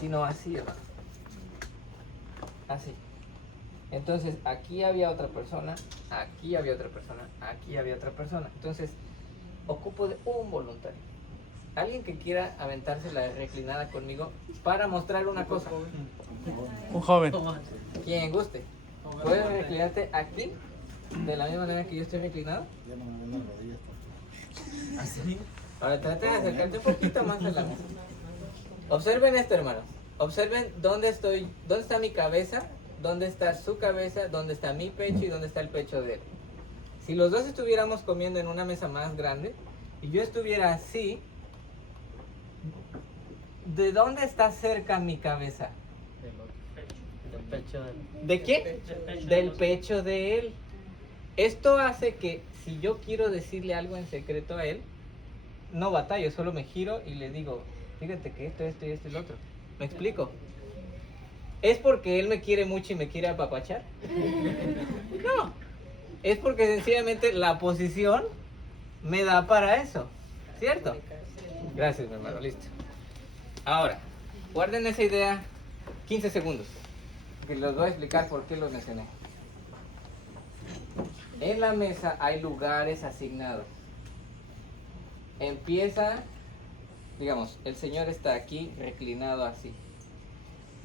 sino así, hermano, así. Entonces aquí había otra persona, aquí había otra persona, aquí había otra persona. Entonces ocupo de un voluntario, alguien que quiera aventarse la reclinada conmigo para mostrar una cosa. Un joven. Quien guste, puedes reclinarte aquí de la misma manera que yo estoy reclinado. Así. Ahora trata de acercarte un poquito más a la mesa. Observen esto, hermanos. Observen dónde está mi cabeza, dónde está su cabeza, dónde está mi pecho y dónde está el pecho de él. Si los dos estuviéramos comiendo en una mesa más grande y yo estuviera así, ¿de dónde está cerca mi cabeza? Del pecho del... ¿De qué? Del pecho de él. Esto hace que si yo quiero decirle algo en secreto a él, no batallo, solo me giro y le digo, fíjate que esto y esto y el otro. ¿Me explico? ¿Es porque él me quiere mucho y me quiere apapachar? No. Es porque sencillamente la posición me da para eso. ¿Cierto? Gracias, mi hermano. Listo. Ahora, guarden esa idea 15 segundos. Que les voy a explicar por qué los mencioné. En la mesa hay lugares asignados. Empieza, digamos, el Señor está aquí reclinado así.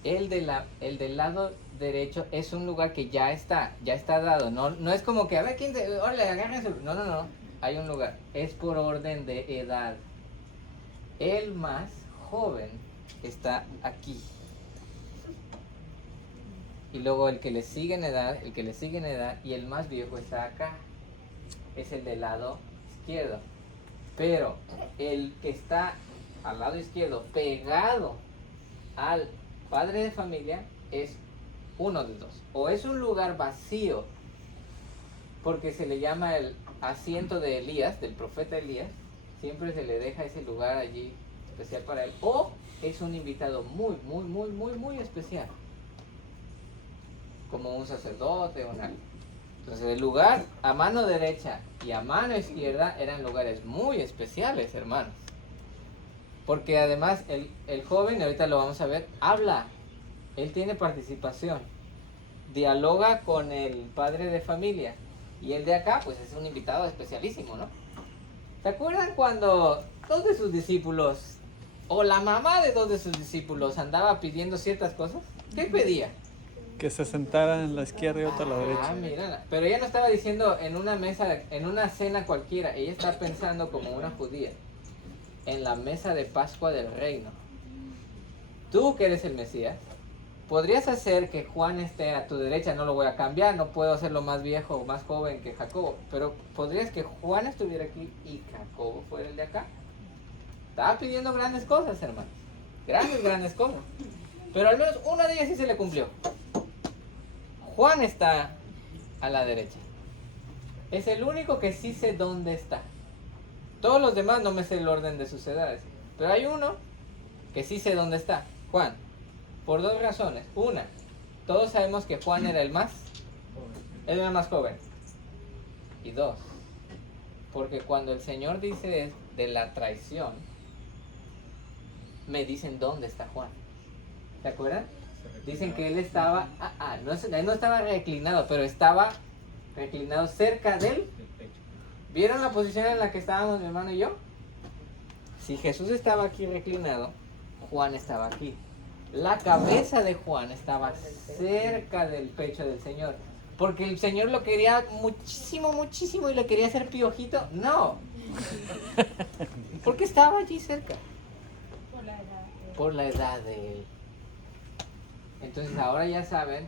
El del lado derecho es un lugar que ya está dado. No es como que, a ver, ¿quién te...? Órale, agárrense. No. Hay un lugar. Es por orden de edad. El más joven está aquí. Y luego el que le sigue en edad, y el más viejo está acá. Es el del lado izquierdo. Pero el que está al lado izquierdo, pegado al padre de familia, es uno de dos. O es un lugar vacío, porque se le llama el asiento de Elías, del profeta Elías. Siempre se le deja ese lugar allí especial para él. O es un invitado muy especial, como un sacerdote o algo. Entonces el lugar a mano derecha y a mano izquierda eran lugares muy especiales, hermanos. Porque además el joven, ahorita lo vamos a ver, habla. Él tiene participación. Dialoga con el padre de familia. Y el de acá, pues es un invitado especialísimo, ¿no? ¿Se acuerdan cuando dos de sus discípulos, o la mamá de dos de sus discípulos, andaba pidiendo ciertas cosas? ¿Qué pedía? Que se sentara en la izquierda y otra a la Ah, derecha. mira, pero ella no estaba diciendo en una mesa, en una cena cualquiera. Ella está pensando como una judía, en la mesa de Pascua del reino. Tú que eres el Mesías, podrías hacer que Juan esté a tu derecha. No lo voy a cambiar, no puedo hacerlo más viejo o más joven que Jacobo, pero podrías que Juan estuviera aquí y Jacobo fuera el de acá. Estaba pidiendo grandes cosas, hermanos, grandes cosas, pero al menos una de ellas sí se le cumplió. Juan está a la derecha. Es el único que sí sé dónde está. Todos los demás no me sé el orden de sus edades, pero hay uno que sí sé dónde está, Juan. Por dos razones. Una, todos sabemos que Juan era el más joven. Y dos, porque cuando el Señor dice de la traición, me dicen dónde está Juan. ¿Se acuerdan? Dicen que él estaba, él no estaba reclinado, pero estaba reclinado cerca de él. ¿Vieron la posición en la que estábamos mi hermano y yo? Si Jesús estaba aquí reclinado, Juan estaba aquí. La cabeza de Juan estaba cerca del pecho del Señor. Porque el Señor lo quería muchísimo y le quería hacer piojito. No. Porque estaba allí cerca. Por la edad de él. Entonces ahora ya saben.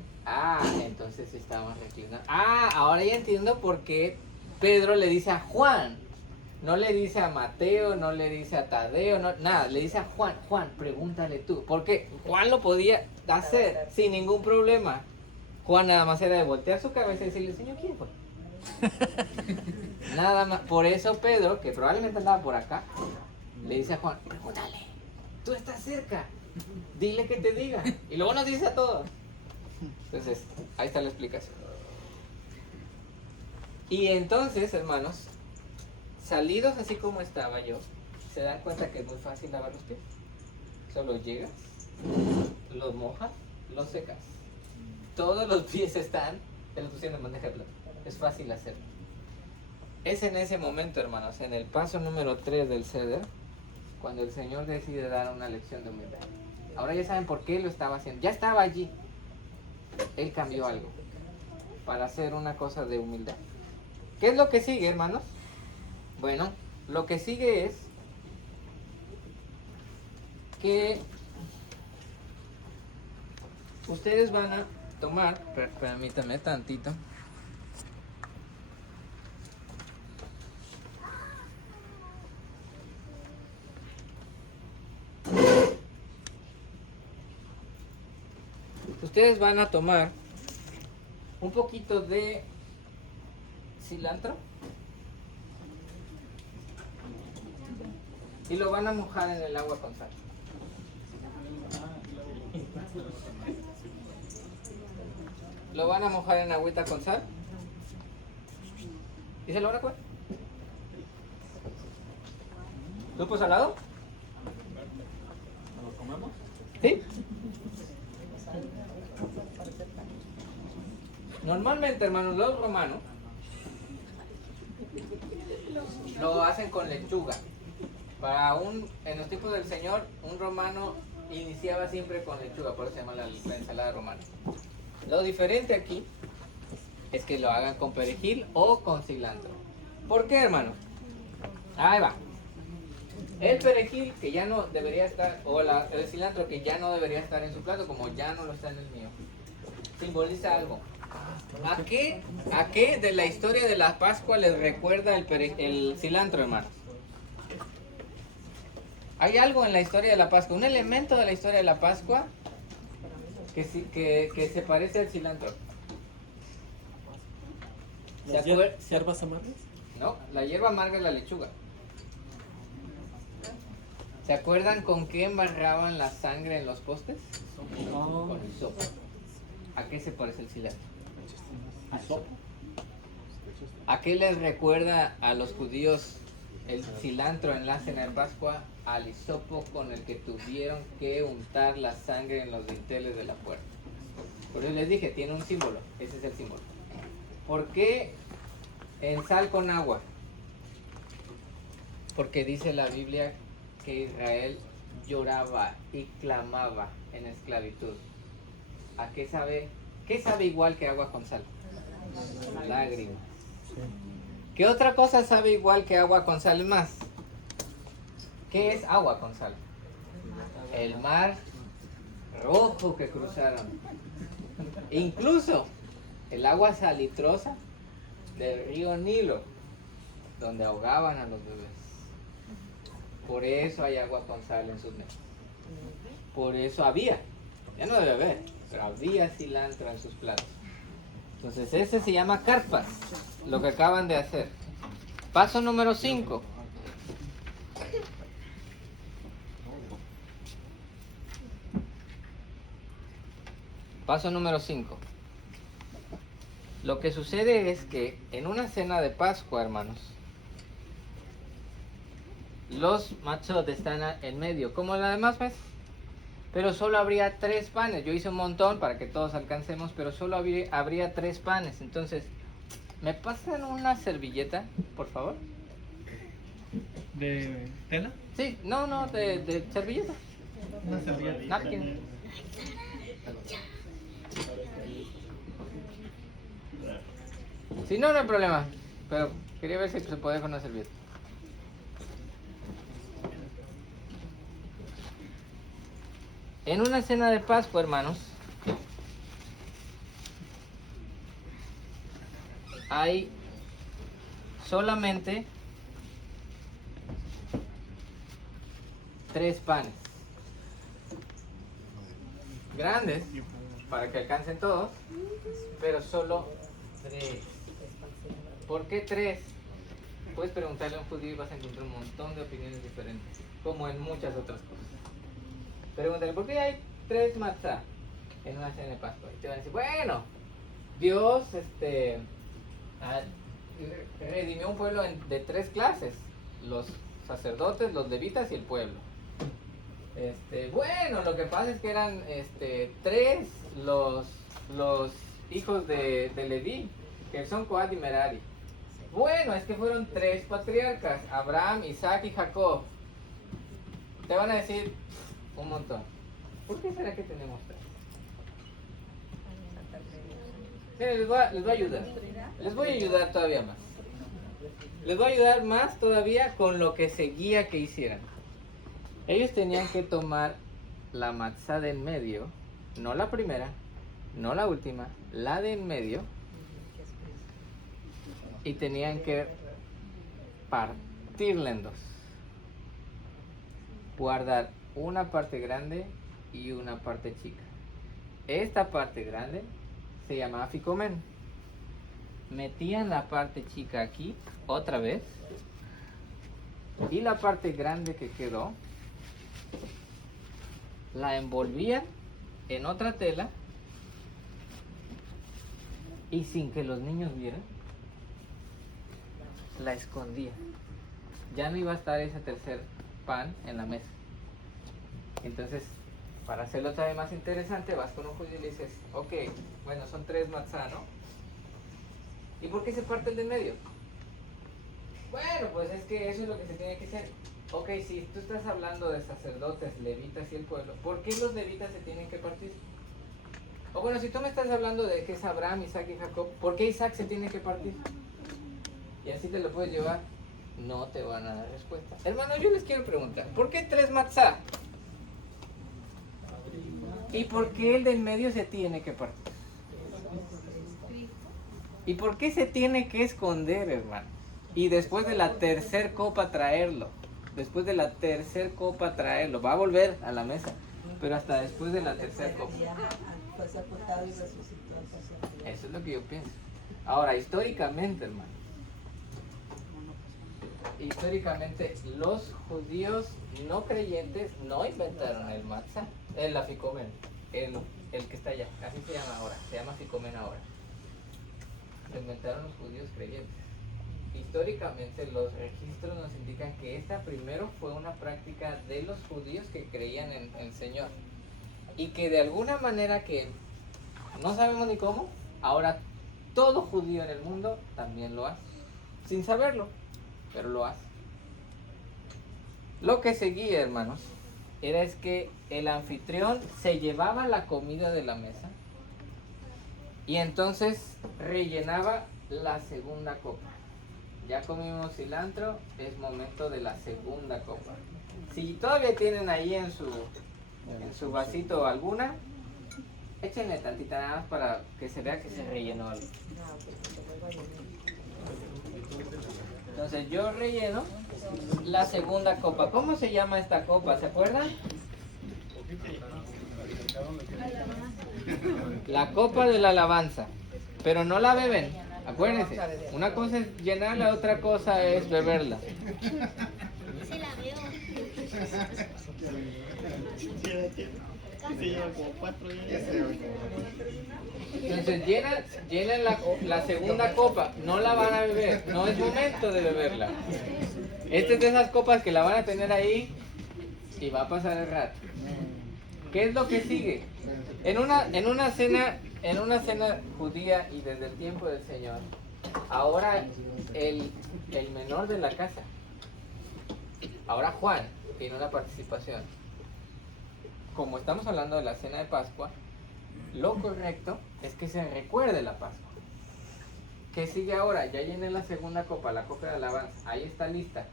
Entonces estamos reclinados. Ahora ya entiendo por qué Pedro le dice a Juan. No le dice a Mateo, no le dice a Tadeo, nada, le dice a Juan, pregúntale tú. Porque Juan lo podía hacer sin ningún problema. Juan nada más era de voltear su cabeza y decirle, Señor, ¿quién fue? Nada más. Por eso Pedro, que probablemente andaba por acá, le dice a Juan, pregúntale, tú estás cerca, dile que te diga. Y luego nos dice a todos. Entonces, ahí está la explicación. Y entonces, hermanos, salidos así como estaba yo, se dan cuenta que es muy fácil lavar los pies. Solo llegas, los mojas, los secas. Todos los pies están, te los pusieron en bandeja de plata. Es fácil hacerlo. Es en ese momento, hermanos, en el paso número 3 del ceder, cuando el Señor decide dar una lección de humildad. Ahora ya saben por qué lo estaba haciendo. Ya estaba allí. Él cambió algo para hacer una cosa de humildad. ¿Qué es lo que sigue, hermanos? Bueno, lo que sigue es que ustedes van a tomar, permítanme tantito. Ustedes van a tomar un poquito de cilantro. y lo van a mojar en el agua con sal. Lo van a mojar en agüita con sal y se lo van a comer. ¿Supo salado? ¿Lo comemos? ¿Sí? Normalmente, hermanos, los romanos lo hacen con lechuga. En los tiempos del Señor, un romano iniciaba siempre con lechuga, por eso se llama la ensalada romana. Lo diferente aquí es que lo hagan con perejil o con cilantro. ¿Por qué, hermano? Ahí va. El perejil que ya no debería estar, o el cilantro que ya no debería estar en su plato, como ya no lo está en el mío, simboliza algo. ¿A qué de la historia de la Pascua les recuerda el cilantro, hermanos? Hay algo en la historia de la Pascua, un elemento de la historia de la Pascua que se parece al cilantro. ¿Las hierbas amargas? No, la hierba amarga es la lechuga. ¿Se acuerdan con qué embarraban la sangre en los postes? Con hisopo. ¿A qué se parece el cilantro? ¿A qué les recuerda a los judíos el cilantro en la cena de Pascua? Al hisopo con el que tuvieron que untar la sangre en los dinteles de la puerta. Por eso les dije, tiene un símbolo. Ese es el símbolo. ¿Por qué en sal con agua? Porque dice la Biblia que Israel lloraba y clamaba en esclavitud. ¿A qué sabe? ¿Qué sabe igual que agua con sal? Lágrimas. ¿Qué otra cosa sabe igual que agua con sal más? ¿Qué es agua con sal? El mar rojo que cruzaron. Incluso el agua salitrosa del río Nilo, donde ahogaban a los bebés. Por eso hay agua con sal en sus mesas. Por eso había, ya no debe haber, pero había cilantro en sus platos. Entonces ese se llama carpas, lo que acaban de hacer. Paso número 5. Paso número 5. Lo que sucede es que en una cena de Pascua, hermanos, los machos están en medio, como la demás vez. Pero solo habría 3 panes. Yo hice un montón para que todos alcancemos, pero solo habría 3 panes. Entonces, ¿me pasan una servilleta, por favor? ¿De tela? Sí, no, de servilleta. Una servilleta. Napkin. Si no, no hay problema. Pero quería ver si se puede con una servilleta. En una cena de Pascua, hermanos, hay solamente 3 panes grandes para que alcancen todos, pero solo 3. ¿Por qué 3? Puedes preguntarle a un judío y vas a encontrar un montón de opiniones diferentes, como en muchas otras cosas. Pregúntale, ¿por qué hay 3 matzá en una cena de Pascua? Y te van a decir, bueno, Dios redimió un pueblo de 3 clases: los sacerdotes, los levitas y el pueblo. Bueno, lo que pasa es que eran 3 los hijos de Leví, que son Coat y Merari. Bueno, es que fueron 3 patriarcas: Abraham, Isaac y Jacob. Te van a decir un montón. ¿Por qué será que tenemos 3? Miren, les voy a ayudar. Les voy a ayudar todavía más. Les voy a ayudar más todavía con lo que seguía que hicieran. Ellos tenían que tomar la matzá de en medio, no la primera, no la última, la de en medio, y tenían que partirla en 2. Guardar una parte grande y una parte chica. Esta parte grande se llama aficomen. Metían la parte chica aquí otra vez Y la parte grande que quedó, la envolvían en otra tela y sin que los niños vieran, la escondían. Ya no iba a estar ese tercer pan en la mesa. Entonces, para hacerlo todavía más interesante, vas con un judío y le dices, ok, bueno, son 3 matzá, ¿no? ¿Y por qué se parte el de en medio? Bueno, pues es que eso es lo que se tiene que hacer. Ok, si tú estás hablando de sacerdotes, levitas y el pueblo, ¿por qué los levitas se tienen que partir? O bueno, si tú me estás hablando de que es Abraham, Isaac y Jacob, ¿por qué Isaac se tiene que partir? Y así te lo puedes llevar. No te van a dar respuesta. Hermano, yo les quiero preguntar, ¿por qué 3 matzá? ¿Y por qué el del medio se tiene que partir? ¿Y por qué se tiene que esconder, hermano? Y después de la tercer copa traerlo. Después de la tercer copa traerlo. Va a volver a la mesa. Pero hasta después de la tercera copa. Fue sepultado y resucitó al tercer día. Eso es lo que yo pienso. Ahora, históricamente, hermano. Históricamente, los judíos no creyentes no inventaron el matzá. El afikomen. El que está allá. Así se llama ahora. Se llama afikomen ahora. Lo inventaron los judíos creyentes. Históricamente los registros nos indican que esta primero fue una práctica de los judíos que creían en el Señor y que de alguna manera que no sabemos ni cómo, ahora todo judío en el mundo también lo hace, sin saberlo, pero lo hace. Lo que seguía, hermanos, era es que el anfitrión se llevaba la comida de la mesa y entonces rellenaba la segunda copa. Ya comimos cilantro, es momento de la segunda copa. Si todavía tienen ahí en su vasito alguna, échenle tantita nada más para que se vea que se rellenó algo. Entonces yo relleno la segunda copa. ¿Cómo se llama esta copa? ¿Se acuerdan? La copa de la alabanza. Pero no la beben. Acuérdense, una cosa es llenarla, otra cosa es beberla. Sí la veo. Entonces llenan la segunda copa, no la van a beber, no es momento de beberla. Esta es de esas copas que la van a tener ahí y va a pasar el rato. ¿Qué es lo que sigue? En una cena judía y desde el tiempo del Señor, ahora el menor de la casa, ahora Juan, tiene una participación. Como estamos hablando de la cena de Pascua, lo correcto es que se recuerde la Pascua. ¿Qué sigue ahora? Ya llené la segunda copa, la copa de alabanza, ahí está lista.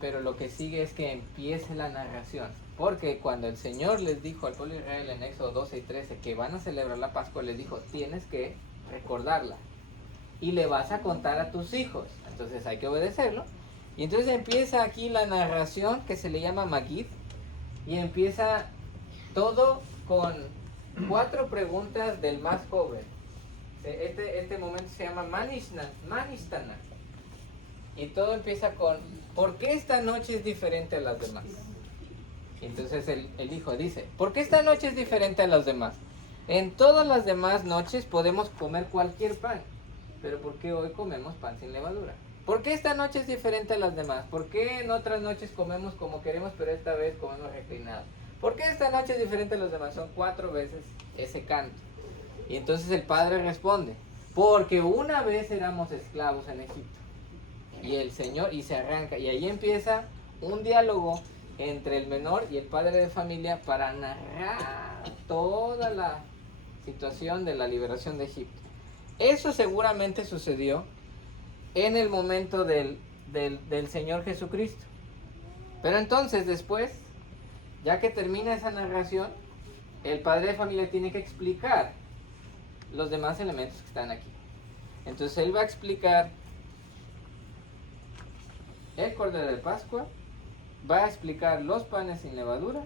Pero lo que sigue es que empiece la narración. Porque cuando el Señor les dijo al pueblo de Israel en Éxodo 12 y 13 que van a celebrar la Pascua, les dijo, tienes que recordarla. Y le vas a contar a tus hijos. Entonces hay que obedecerlo. Y entonces empieza aquí la narración que se le llama Magid. Y empieza todo con 4 preguntas del más joven. Este momento se llama Manishtana. Y todo empieza con, ¿por qué esta noche es diferente a las demás? Y entonces el hijo dice, ¿por qué esta noche es diferente a las demás? En todas las demás noches podemos comer cualquier pan, pero ¿por qué hoy comemos pan sin levadura? ¿Por qué esta noche es diferente a las demás? ¿Por qué en otras noches comemos como queremos, pero esta vez comemos reclinados? ¿Por qué esta noche es diferente a las demás? Son 4 veces ese canto. Y entonces el padre responde, porque una vez éramos esclavos en Egipto. Y el Señor, y se arranca, y ahí empieza un diálogo entre el menor y el padre de familia para narrar toda la situación de la liberación de Egipto. Eso seguramente sucedió en el momento del Señor Jesucristo. Pero entonces después, ya que termina esa narración, el padre de familia tiene que explicar los demás elementos que están aquí. Entonces él va a explicar el cordero de Pascua, va a explicar los panes sin levadura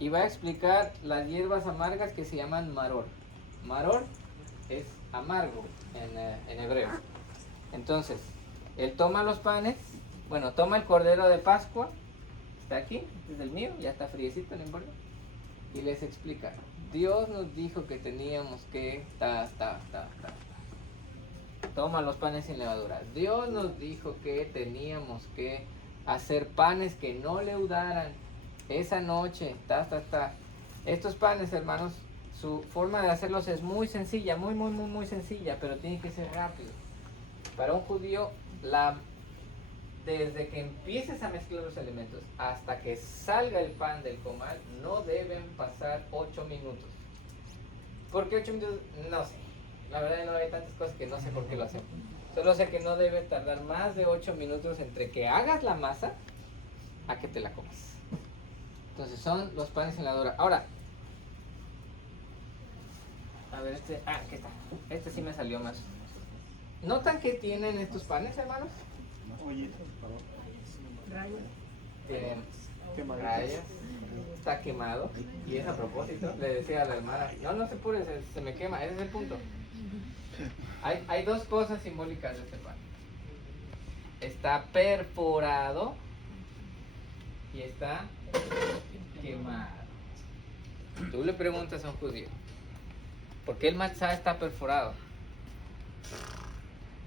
y va a explicar las hierbas amargas que se llaman maror. Maror es amargo en hebreo. Entonces, él toma los panes, bueno, toma el cordero de Pascua, está aquí, este es el mío, ya está friecito, no importa, y les explica, Dios nos dijo que teníamos que, toma los panes sin levadura, Dios nos dijo que teníamos que hacer panes que no leudaran esa noche, estos panes, hermanos, su forma de hacerlos es muy sencilla, muy sencilla, pero tiene que ser rápido. Para un judío, desde que empieces a mezclar los elementos hasta que salga el pan del comal, no deben pasar 8 minutos. ¿Por qué 8 minutos? No sé. La verdad no hay tantas cosas que no sé por qué lo hacemos. Solo sé que no debe tardar más de 8 minutos entre que hagas la masa a que te la comas. Entonces son los panes en la levadura. Ahora, a ver aquí está. Este sí me salió más. ¿Notan que tienen estos panes, hermanos? Tienen rayas. Está quemado. Y es a propósito. Le decía a la hermana, no se apure, se me quema. Ese es el punto. Hay dos cosas simbólicas de este pan. Está perforado y está quemado. Tú le preguntas a un judío, ¿por qué el matzá está perforado?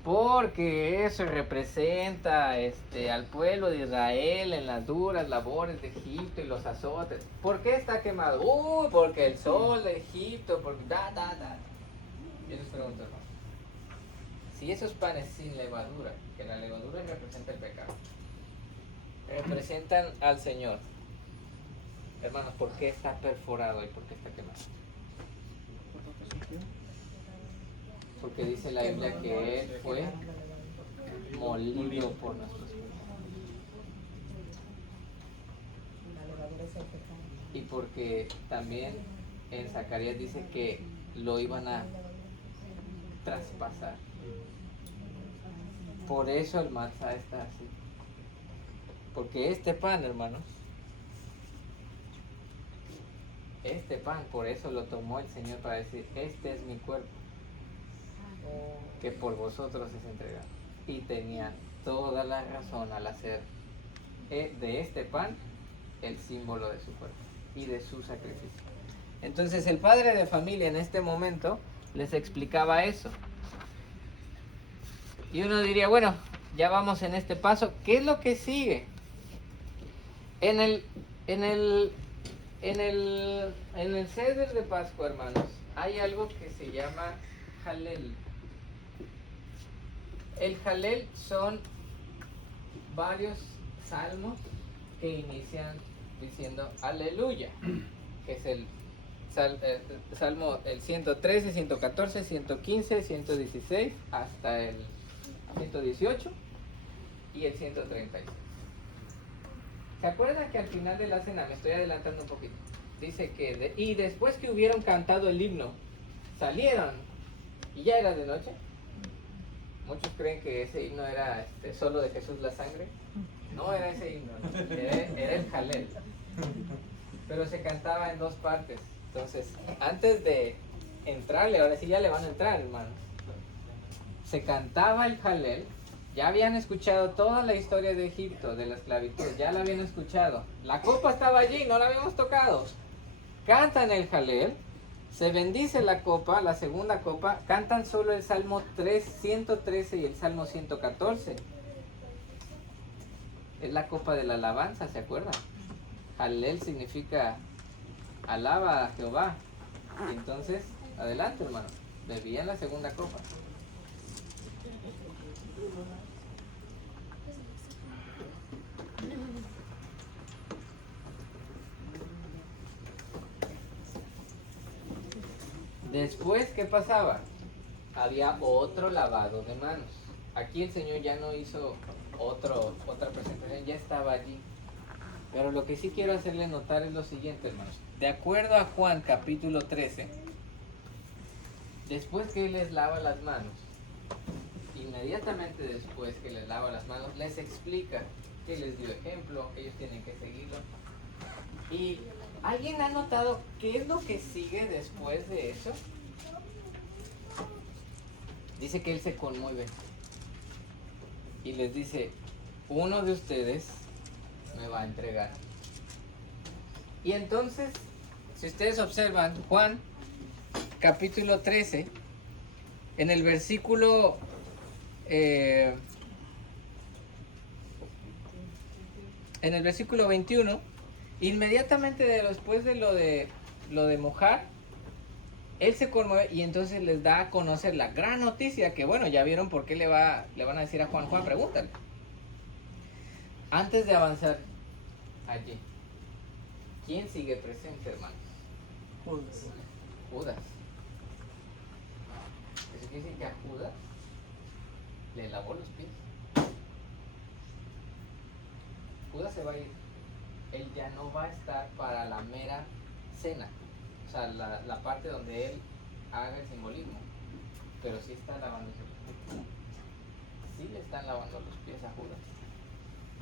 Porque eso representa al pueblo de Israel en las duras labores de Egipto y los azotes. ¿Por qué está quemado? Porque el sol de Egipto, porque Yo les pregunto, ¿no? Si esos panes sin levadura, que la levadura representa el pecado, representan al Señor, hermanos, ¿por qué está perforado y por qué está quemado? Porque dice la Biblia que Él fue molido por nuestros pecados. Y porque también en Zacarías dice que lo iban a traspasar. Por eso el matzá está así. Porque este pan, hermanos, por eso lo tomó el Señor para decir, este es mi cuerpo, que por vosotros es entregado. Y tenía toda la razón al hacer de este pan el símbolo de su cuerpo y de su sacrificio. Entonces el padre de familia en este momento les explicaba eso. Y uno diría, bueno, ya vamos en este paso, ¿qué es lo que sigue? En el Seder de Pascua, hermanos, hay algo que se llama Halel. El Halel son varios salmos que inician diciendo Aleluya, que es el salmo el 113, 114, 115, 116 hasta el 118 y el 136. ¿Se acuerdan que al final de la cena, me estoy adelantando un poquito, dice que y después que hubieron cantado el himno, salieron y ya era de noche? Muchos creen que ese himno era solo de Jesús la sangre. No era ese himno, era el Halel. Pero se cantaba en dos partes. Entonces, antes de entrarle, ahora sí ya le van a entrar, hermanos. Se cantaba el Halel. Ya habían escuchado toda la historia de Egipto, de la esclavitud. Ya la habían escuchado. La copa estaba allí, no la habíamos tocado. Cantan el Halel. Se bendice la copa, la segunda copa. Cantan solo el Salmo 113 y el Salmo 114. Es la copa de la alabanza, ¿se acuerdan? Halel significa alaba a Jehová. Y entonces, adelante, hermano. Bebían la segunda copa. Después, ¿qué pasaba? Había otro lavado de manos. Aquí el Señor ya no hizo otra presentación, ya estaba allí. Pero lo que sí quiero hacerle notar es lo siguiente, hermanos. De acuerdo a Juan capítulo 13, después que Él les lava las manos, inmediatamente después que les lava las manos, les explica que les dio ejemplo, ellos tienen que seguirlo. Y ¿alguien ha notado qué es lo que sigue después de eso? Dice que Él se conmueve y les dice, uno de ustedes me va a entregar. Y entonces, si ustedes observan, Juan, capítulo 13, en el versículo en el versículo 21, inmediatamente después de lo de mojar, él se conmueve y entonces les da a conocer la gran noticia que, bueno, ya vieron por qué le van a decir a Juan, pregúntale. Antes de avanzar allí, ¿quién sigue presente, hermanos? Judas. Eso quiere decir que a Judas le lavó los pies. Judas se va a ir. Él ya no va a estar para la mera cena. O sea, la parte donde él haga el simbolismo. Pero sí está lavándose los pies. Sí le están lavando los pies a Judas.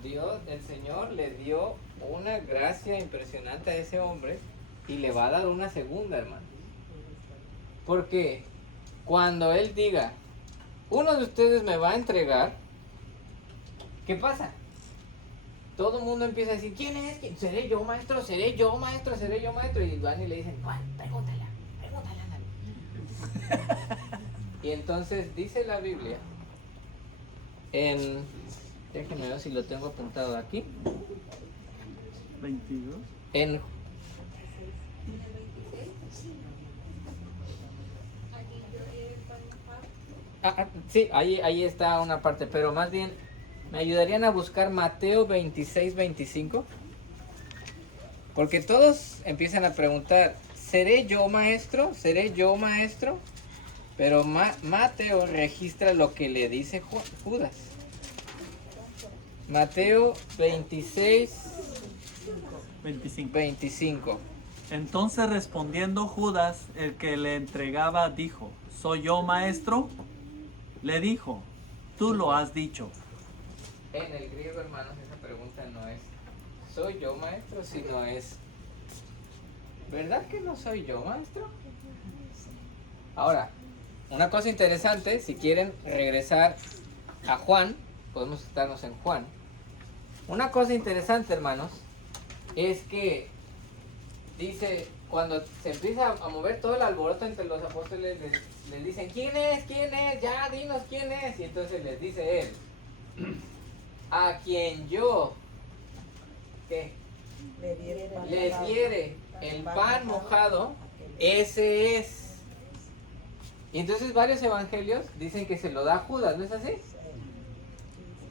Dios, el Señor le dio una gracia impresionante a ese hombre y le va a dar una segunda, hermano. Porque cuando él diga, uno de ustedes me va a entregar, ¿qué pasa? Todo el mundo empieza a decir, ¿quién es? ¿Quién? ¿Seré yo, maestro? ¿Seré yo, maestro? ¿Seré yo, maestro? Y van y le dicen, ¿cuál? Pregúntala, ándale. Y entonces dice la Biblia, déjenme ver si lo tengo apuntado aquí. 22. En sí, ahí está una parte, pero más bien, ¿me ayudarían a buscar Mateo 26, 25? Porque todos empiezan a preguntar, ¿seré yo maestro? ¿Seré yo maestro? Pero Mateo registra lo que le dice Judas. Mateo 26, 25. Entonces respondiendo Judas, el que le entregaba, dijo, ¿soy yo maestro? Le dijo, tú lo has dicho. En el griego, hermanos, esa pregunta no es ¿soy yo maestro? Sino es ¿verdad que no soy yo maestro? Ahora, una cosa interesante, si quieren regresar a Juan, podemos estarnos en Juan. Una cosa interesante, hermanos, es que dice, cuando se empieza a mover todo el alboroto entre los apóstoles, les dicen, ¿quién es? ¿Quién es? Ya, dinos quién es. Y entonces les dice él, a quien yo, ¿qué? Le diere el pan mojado, ese es. Y entonces varios evangelios dicen que se lo da a Judas, ¿no es así?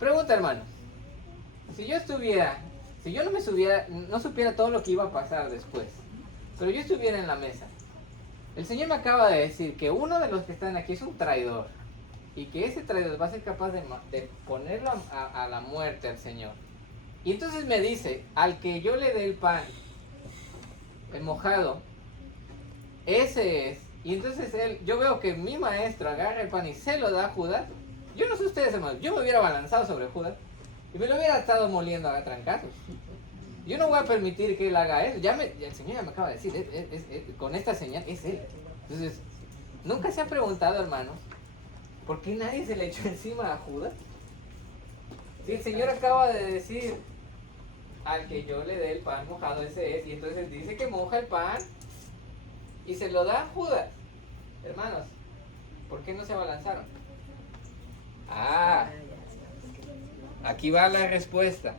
Pregunta, hermanos, si yo no supiera todo lo que iba a pasar después, pero yo estuviera en la mesa, el Señor me acaba de decir que uno de los que están aquí es un traidor, y que ese traidor va a ser capaz de ponerlo a la muerte al Señor. Y entonces me dice, al que yo le dé el pan, el mojado, ese es. Y entonces yo veo que mi maestro agarra el pan y se lo da a Judas. Yo no sé ustedes, hermanos, yo me hubiera abalanzado sobre Judas y me lo hubiera estado moliendo a trancazos. Yo no voy a permitir que él haga eso. El Señor ya me acaba de decir, con esta señal es él. Entonces, ¿nunca se ha preguntado, hermanos, por qué nadie se le echó encima a Judas? Si el Señor acaba de decir, al que yo le dé el pan mojado, ese es. Y entonces dice que moja el pan y se lo da a Judas. Hermanos, ¿por qué no se abalanzaron? Aquí va la respuesta.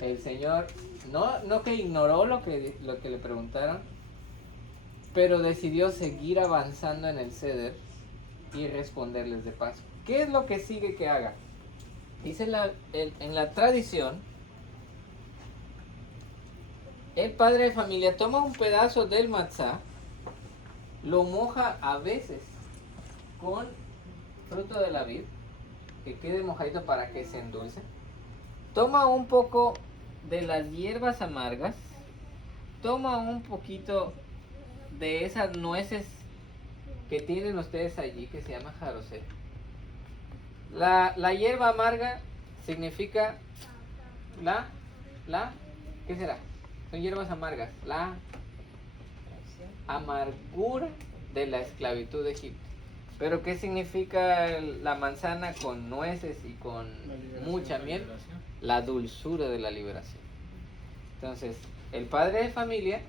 El Señor no que ignoró lo que le preguntaron, pero decidió seguir avanzando en el ceder y responderles de paso. ¿Qué es lo que sigue que haga? Dice en la tradición, el padre de familia toma un pedazo del matzá, lo moja a veces con fruto de la vid, que quede mojadito para que se endulce. Toma un poco de las hierbas amargas, toma un poquito de esas nueces que tienen ustedes allí, que se llama jarosé. La hierba amarga significa ¿qué será? Son hierbas amargas, la amargura de la esclavitud de Egipto. Pero ¿qué significa la manzana con nueces y con La liberación, mucha la miel? liberación. La dulzura de la liberación. Entonces, el padre de familia,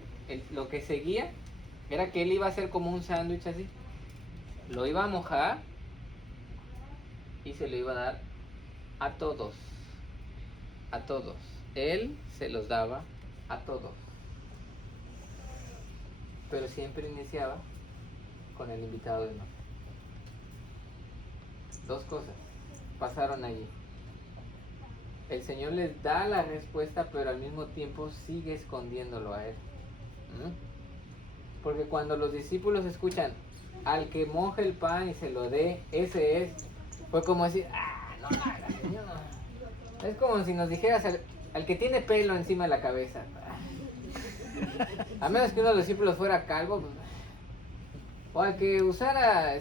lo que seguía era que él iba a hacer como un sándwich así. Lo iba a mojar y se lo iba a dar a todos. A todos. Él se los daba a todos. Pero siempre iniciaba con el invitado de honor. Dos cosas pasaron allí. El Señor les da la respuesta, pero al mismo tiempo sigue escondiéndolo a él. Porque cuando los discípulos escuchan al que moje el pan y se lo dé, ese es, fue como decir, no lo hagas, Señor. Es como si nos dijeras al que tiene pelo encima de la cabeza. A menos que uno de los discípulos fuera calvo, pues, o al que usara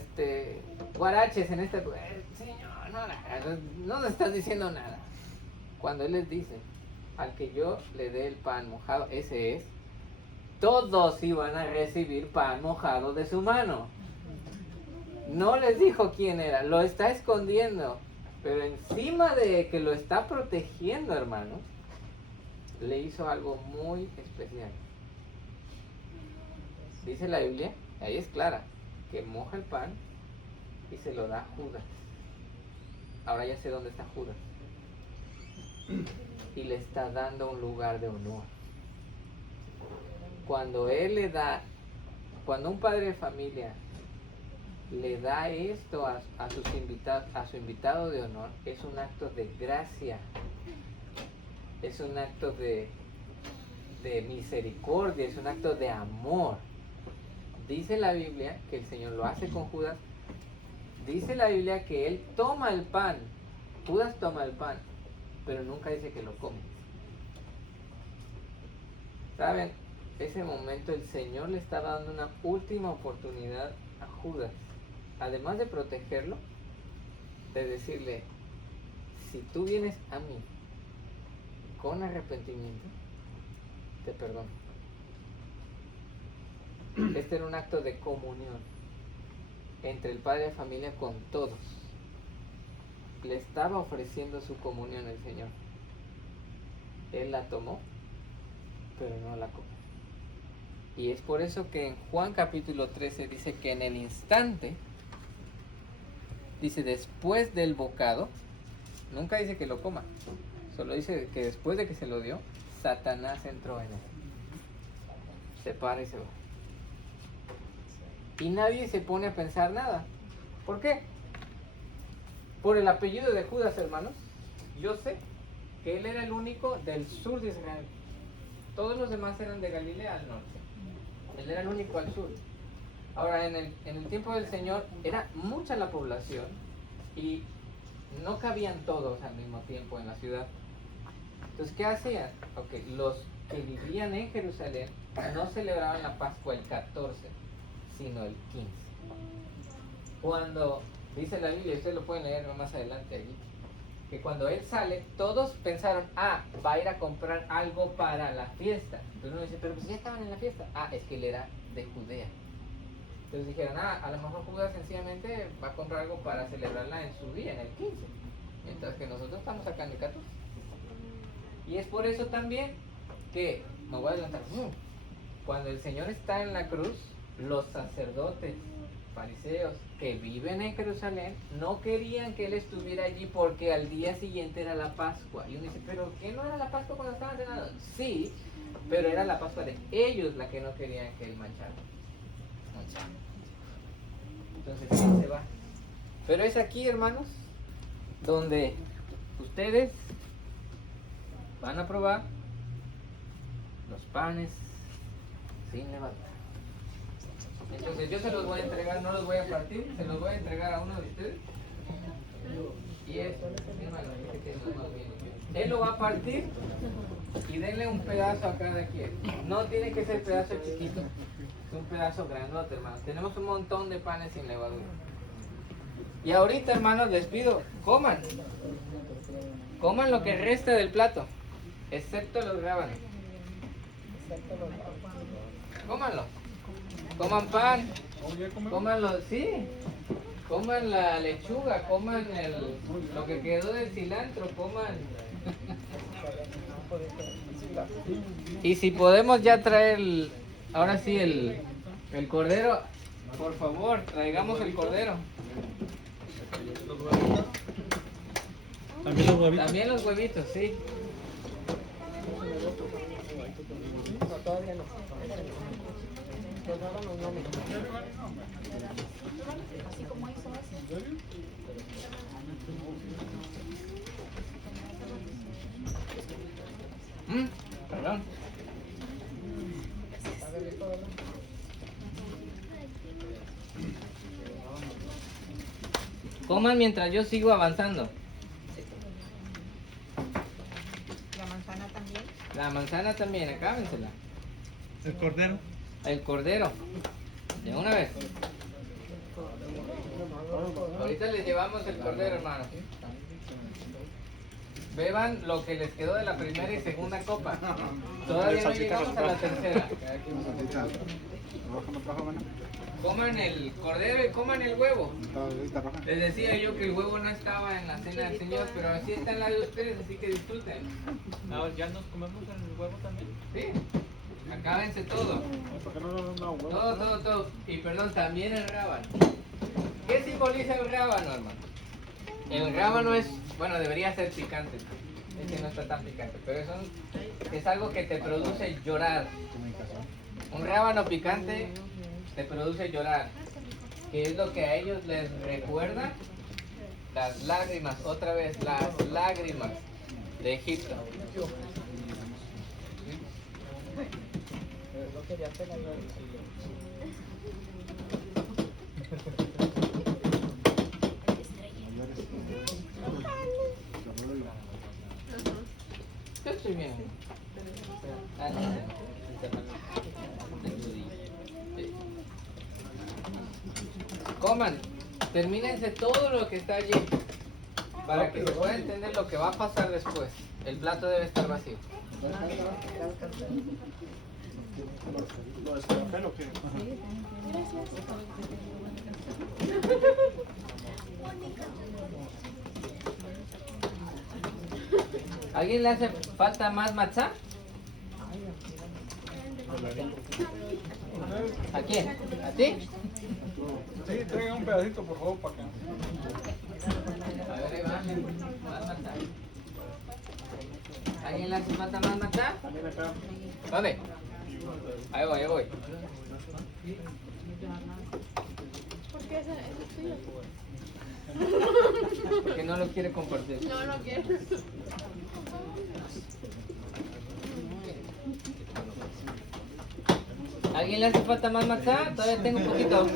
guaraches en Señor, no lo hagas, no nos estás diciendo nada. Cuando Él les dice, al que yo le dé el pan mojado, ese es, todos iban a recibir pan mojado de su mano. No les dijo quién era, lo está escondiendo. Pero encima de que lo está protegiendo, hermanos, le hizo algo muy especial. Dice la Biblia, ahí es clara, que moja el pan y se lo da a Judas. Ahora ya sé dónde está Judas. Y le está dando un lugar de honor. Cuando cuando un padre de familia le da esto a su invitado de honor, es un acto de gracia, es un acto de misericordia, es un acto de amor. Dice la Biblia que el Señor lo hace con Judas. Dice la Biblia que él toma el pan, Judas toma el pan, pero nunca dice que lo come. ¿Saben? Ese momento el Señor le está dando una última oportunidad a Judas, además de protegerlo, de decirle, si tú vienes a mí con arrepentimiento, te perdono. Este era un acto de comunión entre el padre de familia con todos. Le estaba ofreciendo su comunión al Señor. Él la tomó, pero no la comió. Y es por eso que en Juan capítulo 13 dice que en el instante, dice después del bocado, nunca dice que lo coma, solo dice que después de que se lo dio, Satanás entró en él. Se para y se va. Y nadie se pone a pensar nada. ¿Por qué? Por el apellido de Judas, hermanos. Yo sé que él era el único del sur de Israel. Todos los demás eran de Galilea al norte. Él era el único al sur. Ahora, en el tiempo del Señor era mucha la población y no cabían todos al mismo tiempo en la ciudad. Entonces, ¿qué hacían? Los que vivían en Jerusalén no celebraban la Pascua el 14, sino el 15. Cuando dice la Biblia, ustedes lo pueden leer más adelante allí, que cuando él sale, todos pensaron, va a ir a comprar algo para la fiesta. Entonces uno dice, pero pues ya estaban en la fiesta. Es que él era de Judea. Entonces dijeron, a lo mejor Judas sencillamente va a comprar algo para celebrarla en su día, en el 15. Mientras que nosotros estamos acá en el 14. Y es por eso también que, me voy a adelantar, cuando el Señor está en la cruz, los sacerdotes fariseos que viven en Jerusalén no querían que él estuviera allí porque al día siguiente era la Pascua. Y uno dice, ¿pero qué no era la Pascua cuando estaban cenando? Sí, pero era la Pascua de ellos la que no querían que él manchara. Entonces él se va. Pero es aquí, hermanos, donde ustedes van a probar los panes sin levadura. Entonces yo se los voy a entregar, no los voy a partir, se los voy a entregar a uno de ustedes. Y eso, él lo va a partir y denle un pedazo a cada quien. No tiene que ser pedazo chiquito, es un pedazo grandote, hermanos. Tenemos un montón de panes sin levadura. Y ahorita, hermanos, les pido, coman lo que resta del plato, excepto los rábanos. Cómanlo. Coman pan, cómanlo, sí. Coman la lechuga, coman lo que quedó del cilantro, coman. Y si podemos ya traer, ahora sí, el cordero, por favor, traigamos el cordero. ¿También los huevitos? También los huevitos, sí. No, todavía no. Los rábanos no me Así como hizo así. Perdón. Coman mientras yo sigo avanzando. La manzana también. La manzana también, acábensela. ¿El cordero? El cordero. De una vez. Ahorita les llevamos el cordero, hermano. Beban lo que les quedó de la primera y segunda copa. Todavía no llegamos a la tercera. Coman el cordero y coman el huevo. Les decía yo que el huevo no estaba en la cena del Señor, pero así está en la de ustedes, así que disfruten. Ahora, ¿ya nos comemos el huevo también? Sí, acábense todo. ¿Por qué no nos dan un huevo? Todo. Y perdón, también el rábano. ¿Qué simboliza el rábano, hermano? El rábano es, bueno, debería ser picante. Este no está tan picante, pero es algo que te produce llorar. Un rábano picante te produce llorar, que es lo que a ellos les recuerda las lágrimas, otra vez, las lágrimas de Egipto. Yo estoy bien. Coman, termínense todo lo que está allí para que se pueda entender lo que va a pasar después. El plato debe estar vacío. ¿Lo descarapel o qué? ¿Alguien le hace falta más matzá? ¿A quién? ¿A ti? Sí, traigan un pedacito por favor para acá. A ver, ahí va. Más matzá. ¿Alguien le hace falta más matzá? También acá. ¿Dónde? Ahí voy. ¿Por qué eso es tuyo? Porque no lo quiere compartir. No quiero. ¿Alguien le hace falta más matzá? Todavía tengo un poquito.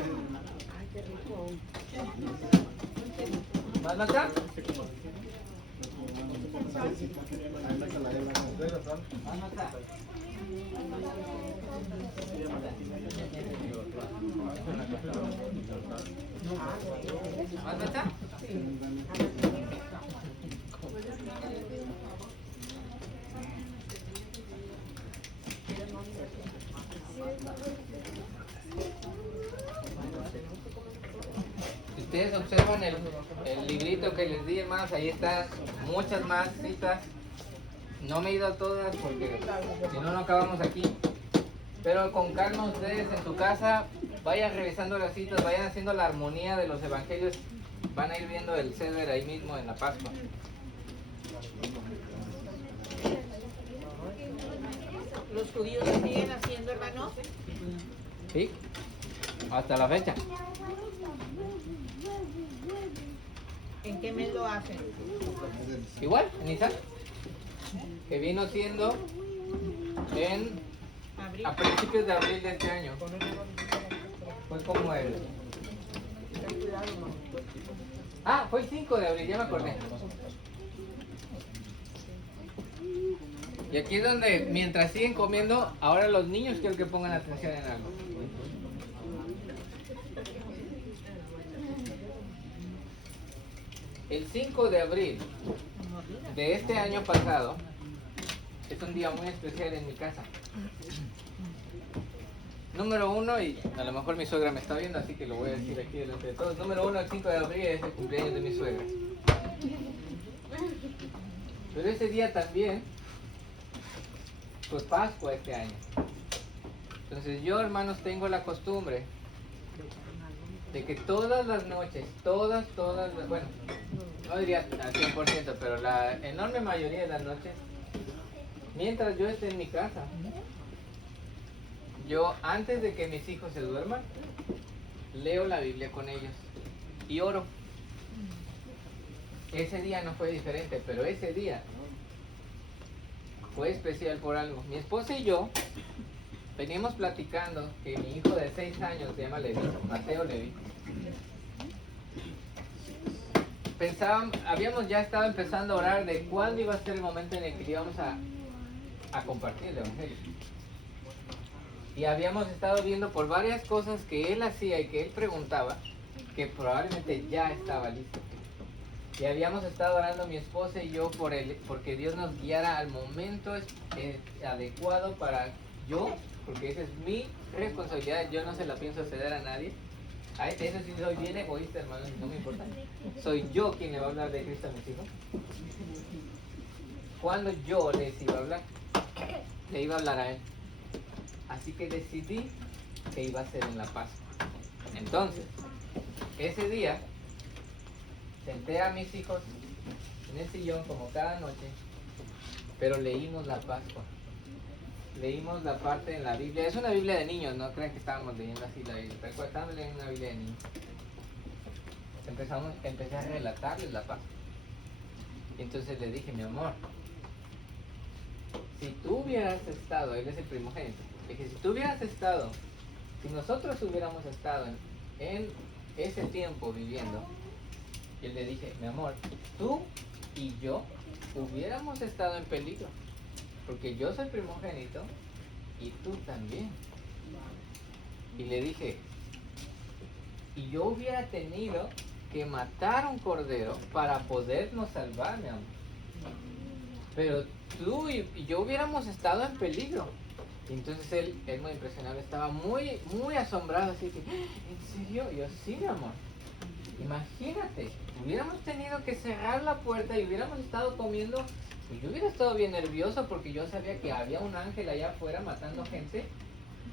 ¿Más matzá? Más matzá. ¿Más matzá? Si ustedes observan el librito que les di, hermanos, ahí están muchas más citas. No me he ido a todas porque si no, no acabamos aquí. Pero con calma ustedes en su casa vayan revisando las citas, vayan haciendo la armonía de los evangelios. Van a ir viendo el Ceder ahí mismo en la Pascua. ¿Los judíos lo siguen haciendo, hermanos? ¿Sí? Hasta la fecha. ¿En qué mes lo hacen? Igual, en Isaac. Que vino siendo Abril. a principios de abril de este año. Fue como el... Ah, fue el 5 de abril, ya me acordé. Y aquí es donde, mientras siguen comiendo, ahora los niños quiero que pongan atención en algo. El 5 de abril de este año pasado es un día muy especial en mi casa. número 1, y a lo mejor mi suegra me está viendo, así que lo voy a decir aquí delante de todos. Número 1, el 5 de abril es el cumpleaños de mi suegra. Pero ese día también fue Pascua este año. Entonces yo, hermanos, tengo la costumbre de que todas las noches, bueno, no diría al 100%, pero la enorme mayoría de las noches, mientras yo esté en mi casa, yo, antes de que mis hijos se duerman, leo la Biblia con ellos y oro. Ese día no fue diferente, pero ese día fue especial por algo. Mi esposa y yo veníamos platicando que mi hijo de 6 años, se llama Levi, Mateo Levi, habíamos ya estado empezando a orar de cuándo iba a ser el momento en el que íbamos a compartir el Evangelio. Y habíamos estado viendo por varias cosas que él hacía y que él preguntaba, que probablemente ya estaba listo. Y habíamos estado orando mi esposa y yo porque Dios nos guiara al momento adecuado para yo, porque esa es mi responsabilidad, yo no se la pienso ceder a nadie. A eso sí soy bien egoísta, hermano, no me importa. Soy yo quien le va a hablar de Cristo a mis hijos. Cuando yo les iba a hablar, le iba a hablar a él. Así que decidí que iba a ser en la Pascua. Entonces, ese día, senté a mis hijos en el sillón como cada noche, pero leímos la Pascua. Leímos la parte en la Biblia. Es una Biblia de niños, no crean que estábamos leyendo así la Biblia. Pero estábamos leyendo una Biblia de niños. Empecé a relatarles la Pascua. Y entonces le dije, mi amor, si tú hubieras estado, él es el primogénito, le dije, si nosotros hubiéramos estado en ese tiempo viviendo, y le dije, mi amor, tú y yo hubiéramos estado en peligro, porque yo soy primogénito y tú también. Y le dije, y yo hubiera tenido que matar un cordero para podernos salvar, mi amor. Pero tú y yo hubiéramos estado en peligro. Y entonces él muy impresionado, estaba muy, muy asombrado, así que, ¿en serio? Y yo, sí, mi amor. Imagínate, hubiéramos tenido que cerrar la puerta y hubiéramos estado comiendo. Y yo hubiera estado bien nervioso porque yo sabía que había un ángel allá afuera matando gente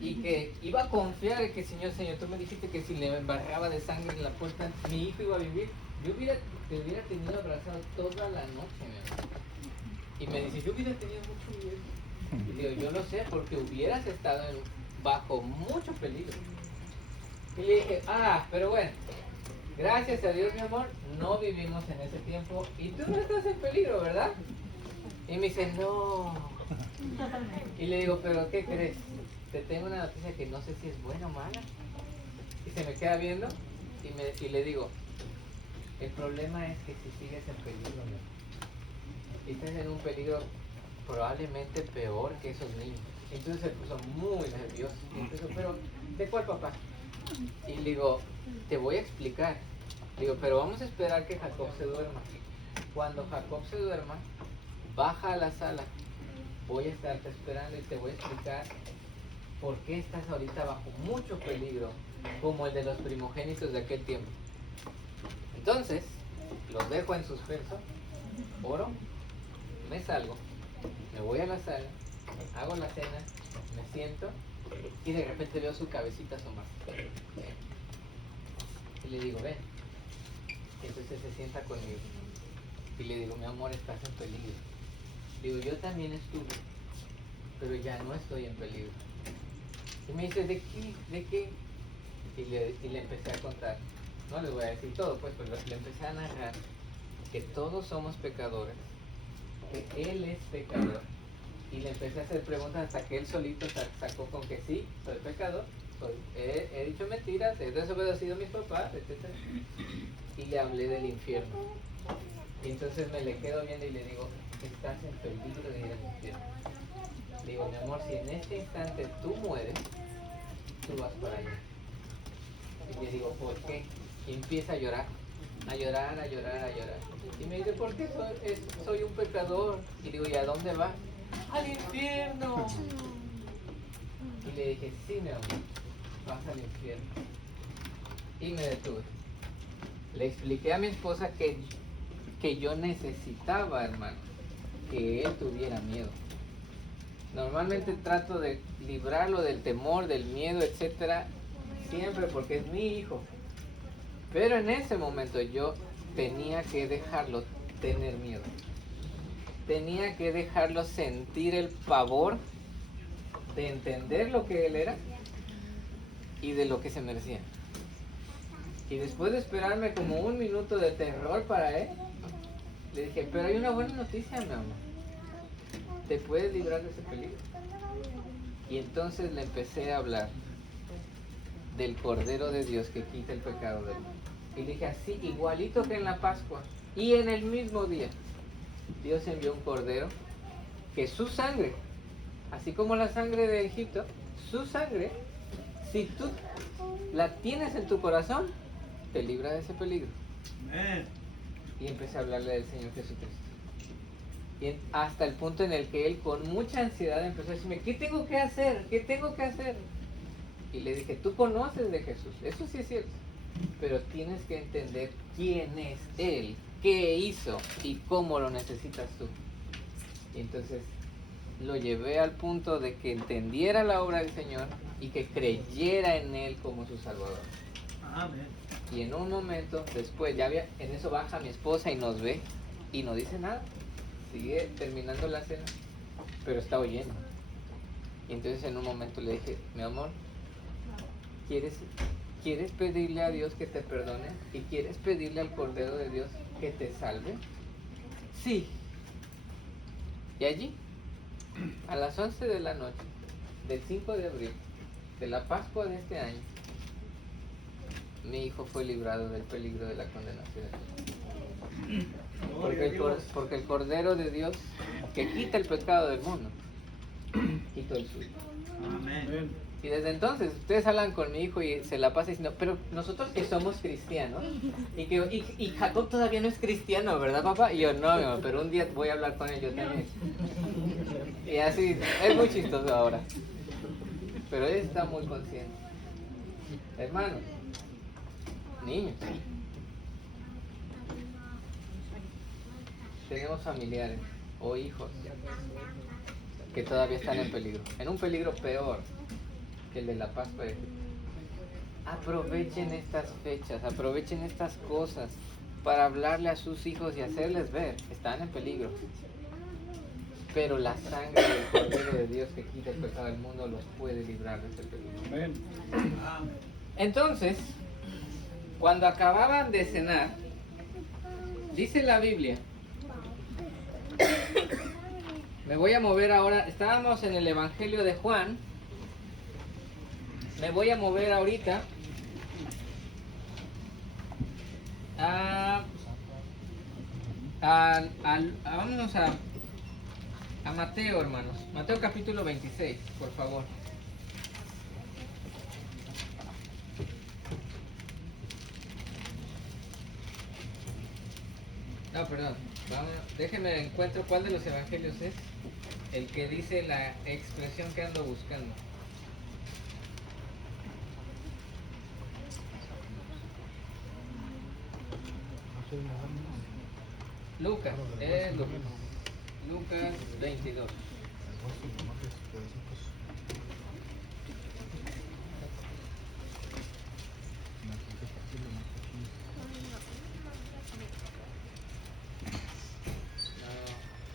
y que iba a confiar en que, Señor, tú me dijiste que si le embarraba de sangre en la puerta, mi hijo iba a vivir. Te hubiera tenido abrazado toda la noche, mi amor. Y me dice, yo hubiera tenido mucho miedo. Y digo, yo lo sé, porque hubieras estado bajo mucho peligro. Y le dije, pero bueno, gracias a Dios, mi amor, no vivimos en ese tiempo y tú no estás en peligro, ¿verdad? Y me dice, no. Y le digo, ¿pero qué crees? Te tengo una noticia que no sé si es buena o mala. Y se me queda viendo y le digo, el problema es que si sigues en peligro, mi amor, y estás en un peligro probablemente peor que esos niños. Entonces se puso muy nervioso. Entonces, pero, ¿de cuál, papá? Y le digo, te voy a explicar. Le digo, pero vamos a esperar que Jacob se duerma. Cuando Jacob se duerma, baja a la sala. Voy a estarte esperando y te voy a explicar por qué estás ahorita bajo mucho peligro, como el de los primogénitos de aquel tiempo. Entonces, los dejo en suspenso, oro, me salgo, me voy a la sala, hago la cena, me siento y de repente veo su cabecita asomarse. Y le digo, ven. Y entonces se sienta conmigo. Y le digo, mi amor, estás en peligro. Le digo, yo también estuve, pero ya no estoy en peligro. Y me dice, ¿de qué? ¿De qué? Y le empecé a contar. No les voy a decir todo, pues, pero le empecé a narrar que todos somos pecadores, que él es pecador. Y le empecé a hacer preguntas hasta que él solito sacó con que sí, soy pecador, he dicho mentiras, he desobedecido a mis papás, etc. Y le hablé del infierno. Y entonces me le quedo viendo y le digo, estás en peligro de ir al infierno. Le digo, mi amor, si en este instante tú mueres, tú vas para allá. Y le digo, ¿por qué? Y empieza a llorar, a llorar, a llorar, a llorar. Y me dice, ¿por qué soy un pecador? Y digo, ¿y a dónde vas? ¡Al infierno! Y le dije, sí, mi amor, vas al infierno. Y me detuve. Le expliqué a mi esposa que yo necesitaba, hermano, que él tuviera miedo. Normalmente trato de librarlo del temor, del miedo, etcétera, siempre porque es mi hijo. Pero en ese momento yo tenía que dejarlo tener miedo. Tenía que dejarlo sentir el pavor de entender lo que él era y de lo que se merecía. Y después de esperarme como un minuto de terror para él, le dije, pero hay una buena noticia, mi amor. Te puedes librar de ese peligro. Y entonces le empecé a hablar del Cordero de Dios que quita el pecado del mundo. Y le dije así, igualito que en la Pascua. Y en el mismo día, Dios envió un Cordero que su sangre, así como la sangre de Egipto, su sangre, si tú la tienes en tu corazón, te libra de ese peligro. Amén. Y empecé a hablarle del Señor Jesucristo. Y hasta el punto en el que él con mucha ansiedad empezó a decirme, ¿qué tengo que hacer? ¿Qué tengo que hacer? Y le dije, tú conoces de Jesús, eso sí es cierto, pero tienes que entender quién es Él, qué hizo y cómo lo necesitas tú. Y entonces lo llevé al punto de que entendiera la obra del Señor y que creyera en Él como su Salvador. Amén. Y en un momento después, en eso baja mi esposa y nos ve y no dice nada. Sigue terminando la cena, pero está oyendo. Y entonces en un momento le dije, mi amor, ¿quieres pedirle a Dios que te perdone? ¿Y quieres pedirle al Cordero de Dios que te salve? Sí. Y allí, a las 11 de la noche, del 5 de abril, de la Pascua de este año, mi hijo fue librado del peligro de la condenación. Porque el Cordero de Dios, que quita el pecado del mundo, quitó el suyo. Amén. Y desde entonces, ustedes hablan con mi hijo y se la pasa diciendo, pero nosotros que somos cristianos, y Jacob todavía no es cristiano, ¿verdad, papá? Y yo, no, mi amor, pero un día voy a hablar con él yo también. Y así, es muy chistoso ahora. Pero él está muy consciente. Hermanos, niños, tenemos familiares o hijos que todavía están en peligro, en un peligro peor que el de la Pascua. Aprovechen estas fechas, aprovechen estas cosas para hablarle a sus hijos y hacerles ver, están en peligro. Pero la sangre del Cordero de Dios que quita el pecado del mundo los puede librar de ese peligro. Amén. Entonces, cuando acababan de cenar, dice la Biblia, me voy a mover ahora, estábamos en el Evangelio de Juan, me voy a mover ahorita vámonos a Mateo, hermanos. Mateo capítulo 26, por favor. No, perdón. Déjenme encuentro cuál de los evangelios es el que dice la expresión que ando buscando. Lucas, Lucas 22.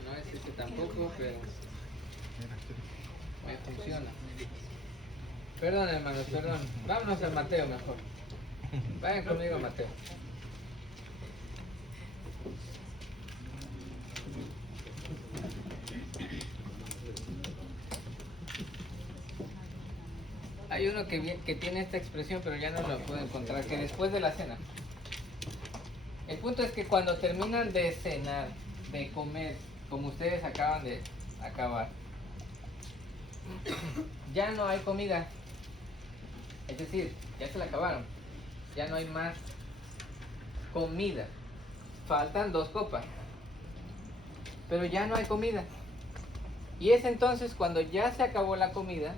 No es ese tampoco, pero me funciona. Perdón, hermanos, perdón. Vámonos a Mateo mejor. Vayan conmigo a Mateo. Hay uno que tiene esta expresión, pero ya no lo puedo encontrar, que después de la cena. El punto es que cuando terminan de cenar, de comer, como ustedes acaban de acabar, ya no hay comida. Es decir, ya se la acabaron. Ya no hay más comida. Faltan 2 copas. Pero ya no hay comida. Y es entonces cuando ya se acabó la comida,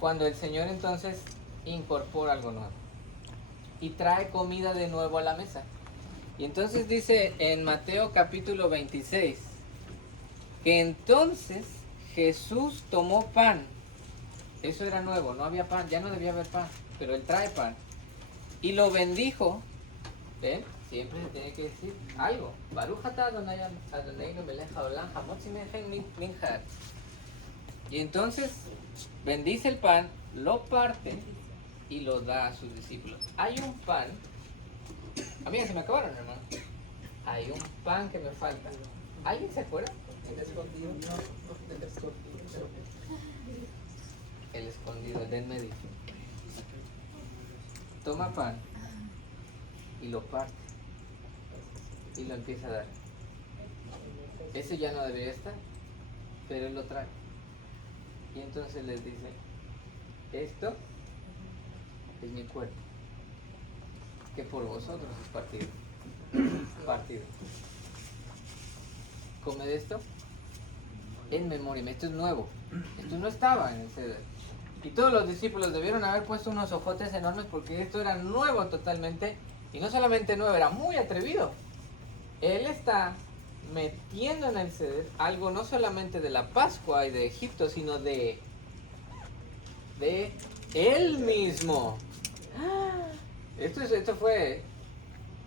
cuando el Señor entonces incorpora algo nuevo y trae comida de nuevo a la mesa. Y entonces dice en Mateo capítulo 26 que entonces Jesús tomó pan. Eso era nuevo, no había pan, ya no debía haber pan, pero él trae pan. Y lo bendijo. ¿Ven? Siempre se tiene que decir algo. Baruch atah Adonai Adoneinu melech haolam hamotzi mechen min haaretz. Y entonces bendice el pan, lo parte y lo da a sus discípulos. Hay un pan. Amiga, se me acabaron, hermano. Hay un pan que me falta. ¿Alguien se acuerda? El escondido. El escondido, el del medio. Toma pan y lo parte y lo empieza a dar. Eso ya no debería estar, pero él lo trae. Y entonces les dice, esto es mi cuerpo, que por vosotros es partido. Partido. Comed esto en memoria. Esto es nuevo. Esto no estaba en el ceder. Y todos los discípulos debieron haber puesto unos ojotes enormes porque esto era nuevo totalmente. Y no solamente nuevo, era muy atrevido. Él está metiendo en el ceder algo no solamente de la Pascua y de Egipto, sino de él mismo. Esto fue,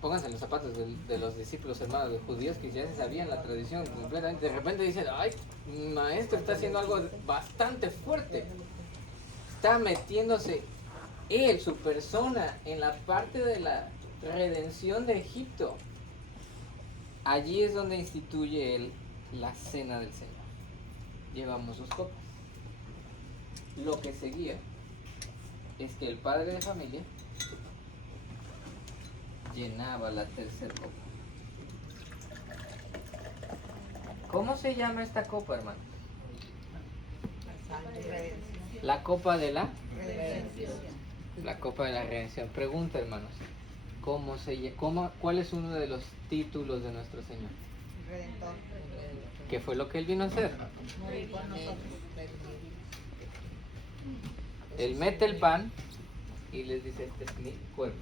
pónganse en los zapatos de los discípulos hermanos de judíos que ya se sabían la tradición completamente. De repente dicen, ay, maestro está haciendo algo bastante fuerte. Está metiéndose él, su persona, en la parte de la redención de Egipto. Allí es donde instituye él la cena del Señor. Llevamos 2 copas. Lo que seguía es que el padre de familia llenaba la tercera copa. ¿Cómo se llama esta copa, hermano? La copa de la redención. La copa de la redención. Pregunta, hermanos. ¿Cuál es uno de los títulos de nuestro Señor? Redentor. ¿Qué fue lo que Él vino a hacer? Morir por nosotros. Él mete el pan y les dice, este es mi cuerpo.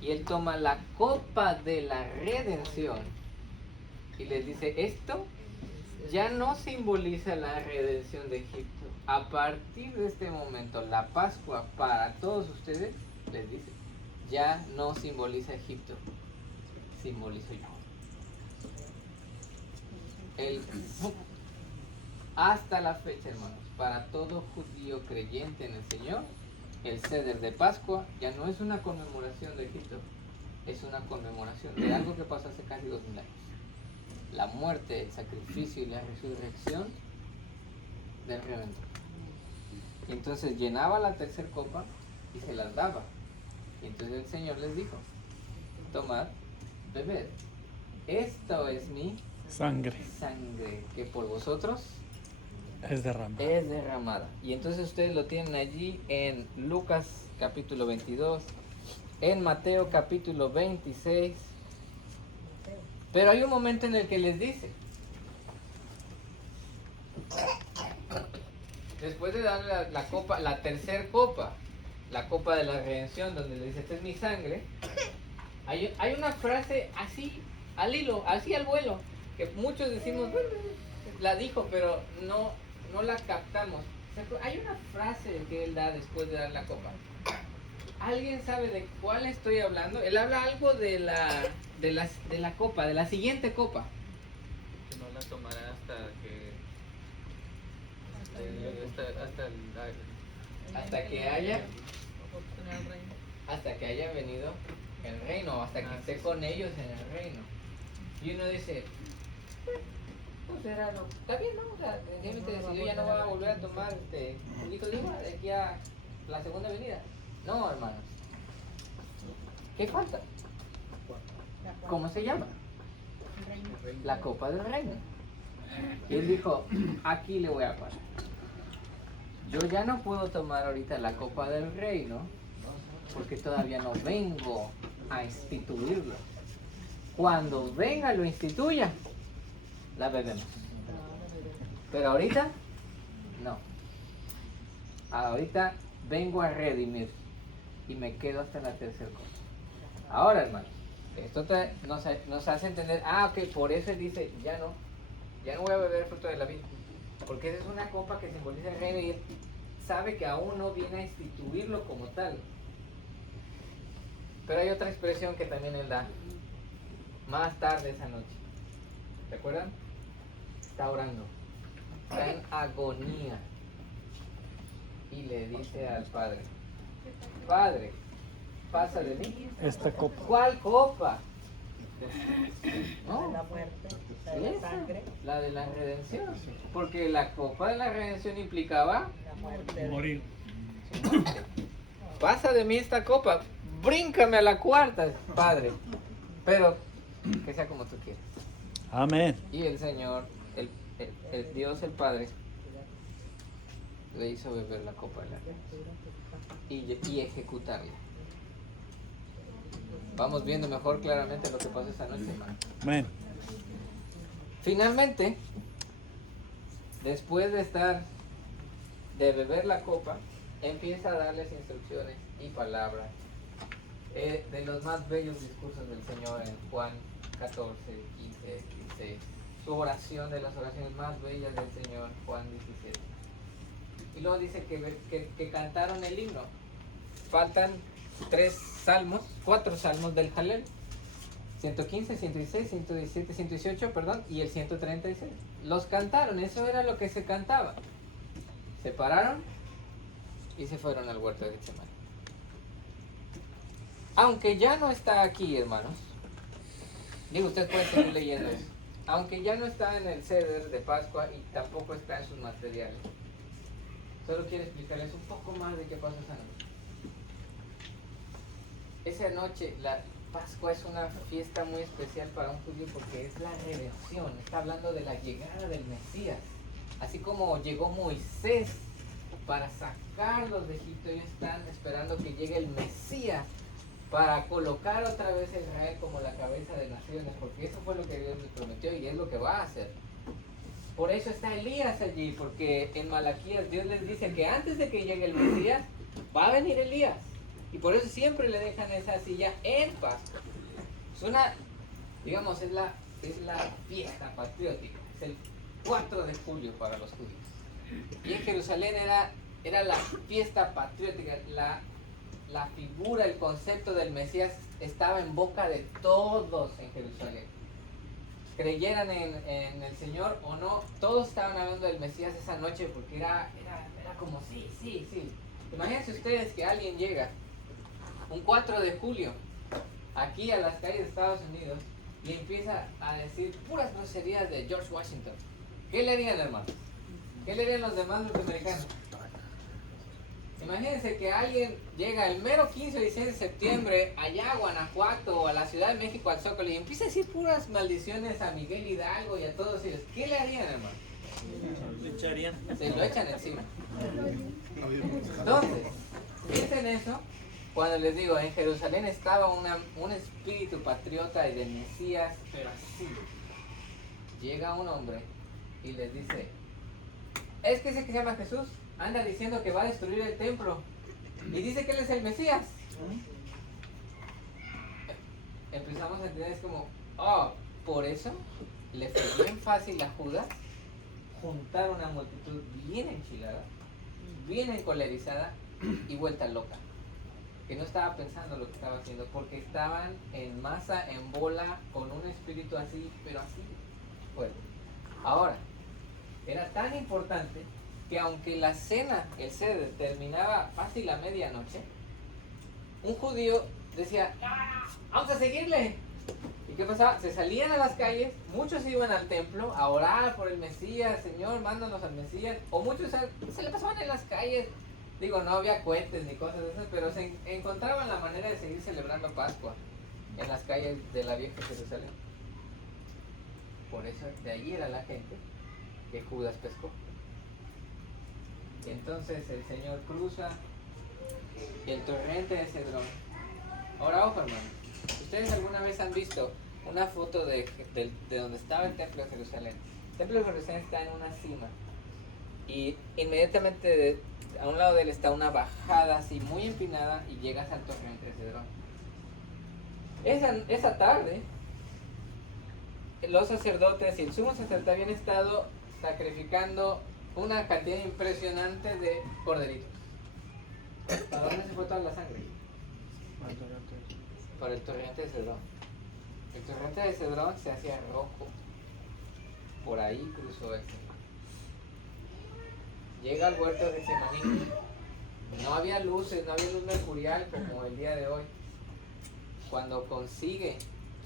Y Él toma la copa de la redención y les dice, esto ya no simboliza la redención de Egipto. A partir de este momento, la Pascua para todos ustedes, les dice, ya no simboliza Egipto, simbolizo yo. Hasta la fecha, hermanos, para todo judío creyente en el Señor, el ceder de Pascua ya no es una conmemoración de Egipto, es una conmemoración de algo que pasó hace casi 2000 años. La muerte, el sacrificio y la resurrección del Redentor. Y entonces llenaba la tercera copa y se las daba. Y entonces el Señor les dijo, tomad, bebed, esto es mi Sangre sangre que por vosotros es derramada. es derramada. Y entonces ustedes lo tienen allí en Lucas capítulo 22, en Mateo capítulo 26. Pero hay un momento en el que les dice, después de darle la copa, la tercera copa, la copa de la redención, donde le dice, esta es mi sangre, hay una frase así, al hilo, así al vuelo, que muchos decimos, bueno, la dijo, pero no la captamos. Hay una frase que él da después de dar la copa. ¿Alguien sabe de cuál estoy hablando? Él habla algo de la copa, de la siguiente copa. Que no la tomará hasta que hasta que haya venido el reino, hasta que esté con ellos en el reino. Y uno dice, pues era está bien, ¿no? O sea, sencillamente decidió ya no va a volver a tomar un litro de uva de aquí a la segunda venida. No, hermanos. ¿Qué falta? ¿Cómo se llama? La copa del reino. Y él dijo, aquí le voy a parar. Yo ya no puedo tomar ahorita la copa del reino porque todavía no vengo a instituirlo. Cuando venga lo instituya, la bebemos. Pero ahorita, no. Ahorita vengo a redimir y me quedo hasta la tercera copa. Ahora, hermanos, esto nos hace entender, ok, por eso él dice, ya no voy a beber el fruto de la vida, porque esa es una copa que simboliza el reino y él sabe que aún no viene a instituirlo como tal. Pero hay otra expresión que también él da más tarde esa noche. ¿Se acuerdan? Está orando, está en agonía y le dice al Padre, Padre, pasa de mí. Esta copa. ¿Cuál copa? La de No, la muerte, la de la esa, sangre, la de la redención, porque la copa de la redención implicaba la muerte. Morir. su muerte. Pasa de mí esta copa, bríncame a la cuarta, Padre, pero que sea como tú quieras. Amén. Y el Señor, el Dios, el Padre, le hizo beber la copa de la redención y ejecutarla. Vamos viendo mejor claramente lo que pasó esta noche, hermano. Amén. Finalmente, después de beber la copa, empieza a darles instrucciones y palabras de los más bellos discursos del Señor en Juan 14, 15, 16. Su oración, de las oraciones más bellas del Señor, Juan 17. Y luego dice que cantaron el himno. Faltan 4 salmos del Jalel. 115, 116, 117, 118, perdón, y el 136. Los cantaron, eso era lo que se cantaba. Se pararon y se fueron al huerto de Getsemaní. Aunque ya no está aquí, hermanos, digo, ustedes pueden seguir leyendo eso. Aunque ya no está en el ceder de Pascua y tampoco está en sus materiales, solo quiero explicarles un poco más de qué pasó esa noche. Esa noche, la Pascua es una fiesta muy especial para un judío porque es la redención. Está hablando de la llegada del Mesías. Así como llegó Moisés para sacarlos de Egipto, ellos están esperando que llegue el Mesías para colocar otra vez a Israel como la cabeza de naciones, porque eso fue lo que Dios les prometió y es lo que va a hacer. Por eso está Elías allí, porque en Malaquías Dios les dice que antes de que llegue el Mesías, va a venir Elías. Y por eso siempre le dejan esa silla en Pascua. Es una, digamos, es la fiesta patriótica. Es el 4 de julio para los judíos. Y en Jerusalén era la fiesta patriótica. La figura, el concepto del Mesías estaba en boca de todos en Jerusalén. Creyeran en el Señor o no, todos estaban hablando del Mesías esa noche porque era como sí. Imagínense ustedes que alguien llega un 4 de julio aquí a las calles de Estados Unidos y empieza a decir puras groserías de George Washington. ¿Qué le harían, hermanos? ¿Qué le harían los demás norteamericanos? Imagínense que alguien llega el mero 15 o 16 de septiembre allá a Guanajuato o a la Ciudad de México, al Zócalo, y empieza a decir puras maldiciones a Miguel Hidalgo y a todos ellos. ¿Qué le harían, hermano? Le echarían. Se lo echan encima. Entonces, piensen eso. Cuando les digo, en Jerusalén estaba un espíritu patriota y de Mesías, pero así. Llega un hombre y les dice, es que ese que se llama Jesús anda diciendo que va a destruir el templo y dice que él es el Mesías. Empezamos a entender, es como, por eso le fue bien fácil a Judas juntar una multitud bien enchilada, bien encolerizada y vuelta loca, que no estaba pensando lo que estaba haciendo, porque estaban en masa, en bola, con un espíritu así, pero así fuerte. Ahora, era tan importante que aunque la cena, el ceder, terminaba fácil a medianoche, un judío decía, vamos a seguirle. ¿Y qué pasaba? Se salían a las calles, muchos iban al templo a orar por el Mesías, Señor, mándanos al Mesías, o muchos se le pasaban en las calles. Digo, no había cohetes ni cosas de esas, pero se encontraban la manera de seguir celebrando Pascua en las calles de la vieja Jerusalén. Por eso, de ahí era la gente que Judas pescó. Y entonces el Señor cruza el torrente de Cedrón. Ahora, ojo, hermano, ¿ustedes alguna vez han visto una foto de donde estaba el templo de Jerusalén? El templo de Jerusalén está en una cima. Y inmediatamente a un lado de él está una bajada así muy empinada y llegas al torrente de Cedrón. Esa tarde, los sacerdotes y el sumo sacerdote habían estado sacrificando una cantidad impresionante de corderitos. ¿Para dónde se fue toda la sangre? Por el torrente de Cedrón. El torrente de Cedrón se hacía rojo. Por ahí cruzó este. Llega al huerto de Getsemaní. No había luces, no había luz mercurial como el día de hoy. Cuando consigue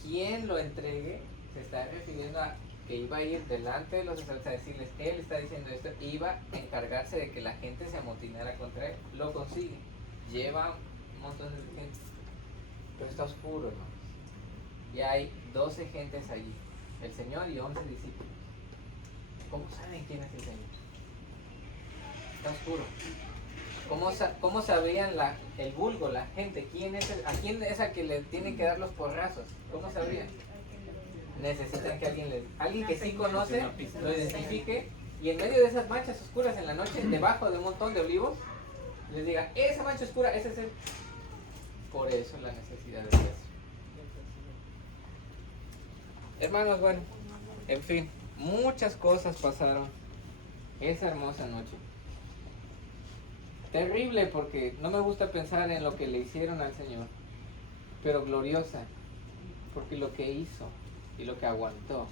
quien lo entregue, se está refiriendo a que iba a ir delante de los sacerdotes a decirles, él está diciendo esto, iba a encargarse de que la gente se amotinara contra él. Lo consigue, lleva un montón de gente, pero está oscuro, hermanos. Y hay 12 gentes allí, el Señor y 11 discípulos. ¿Cómo saben quién es el Señor? Está oscuro. ¿Cómo sabrían el vulgo, la gente, a quién es a que le tienen que dar los porrazos? ¿Cómo sabrían? Necesitan que alguien que sí conoce, lo identifique, y en medio de esas manchas oscuras en la noche, debajo de un montón de olivos, les diga, esa mancha oscura, ese es él. Por eso la necesidad de eso. Hermanos, bueno, en fin, muchas cosas pasaron esa hermosa noche. Terrible porque no me gusta pensar en lo que le hicieron al Señor, pero gloriosa, porque lo que hizo y lo que aguantó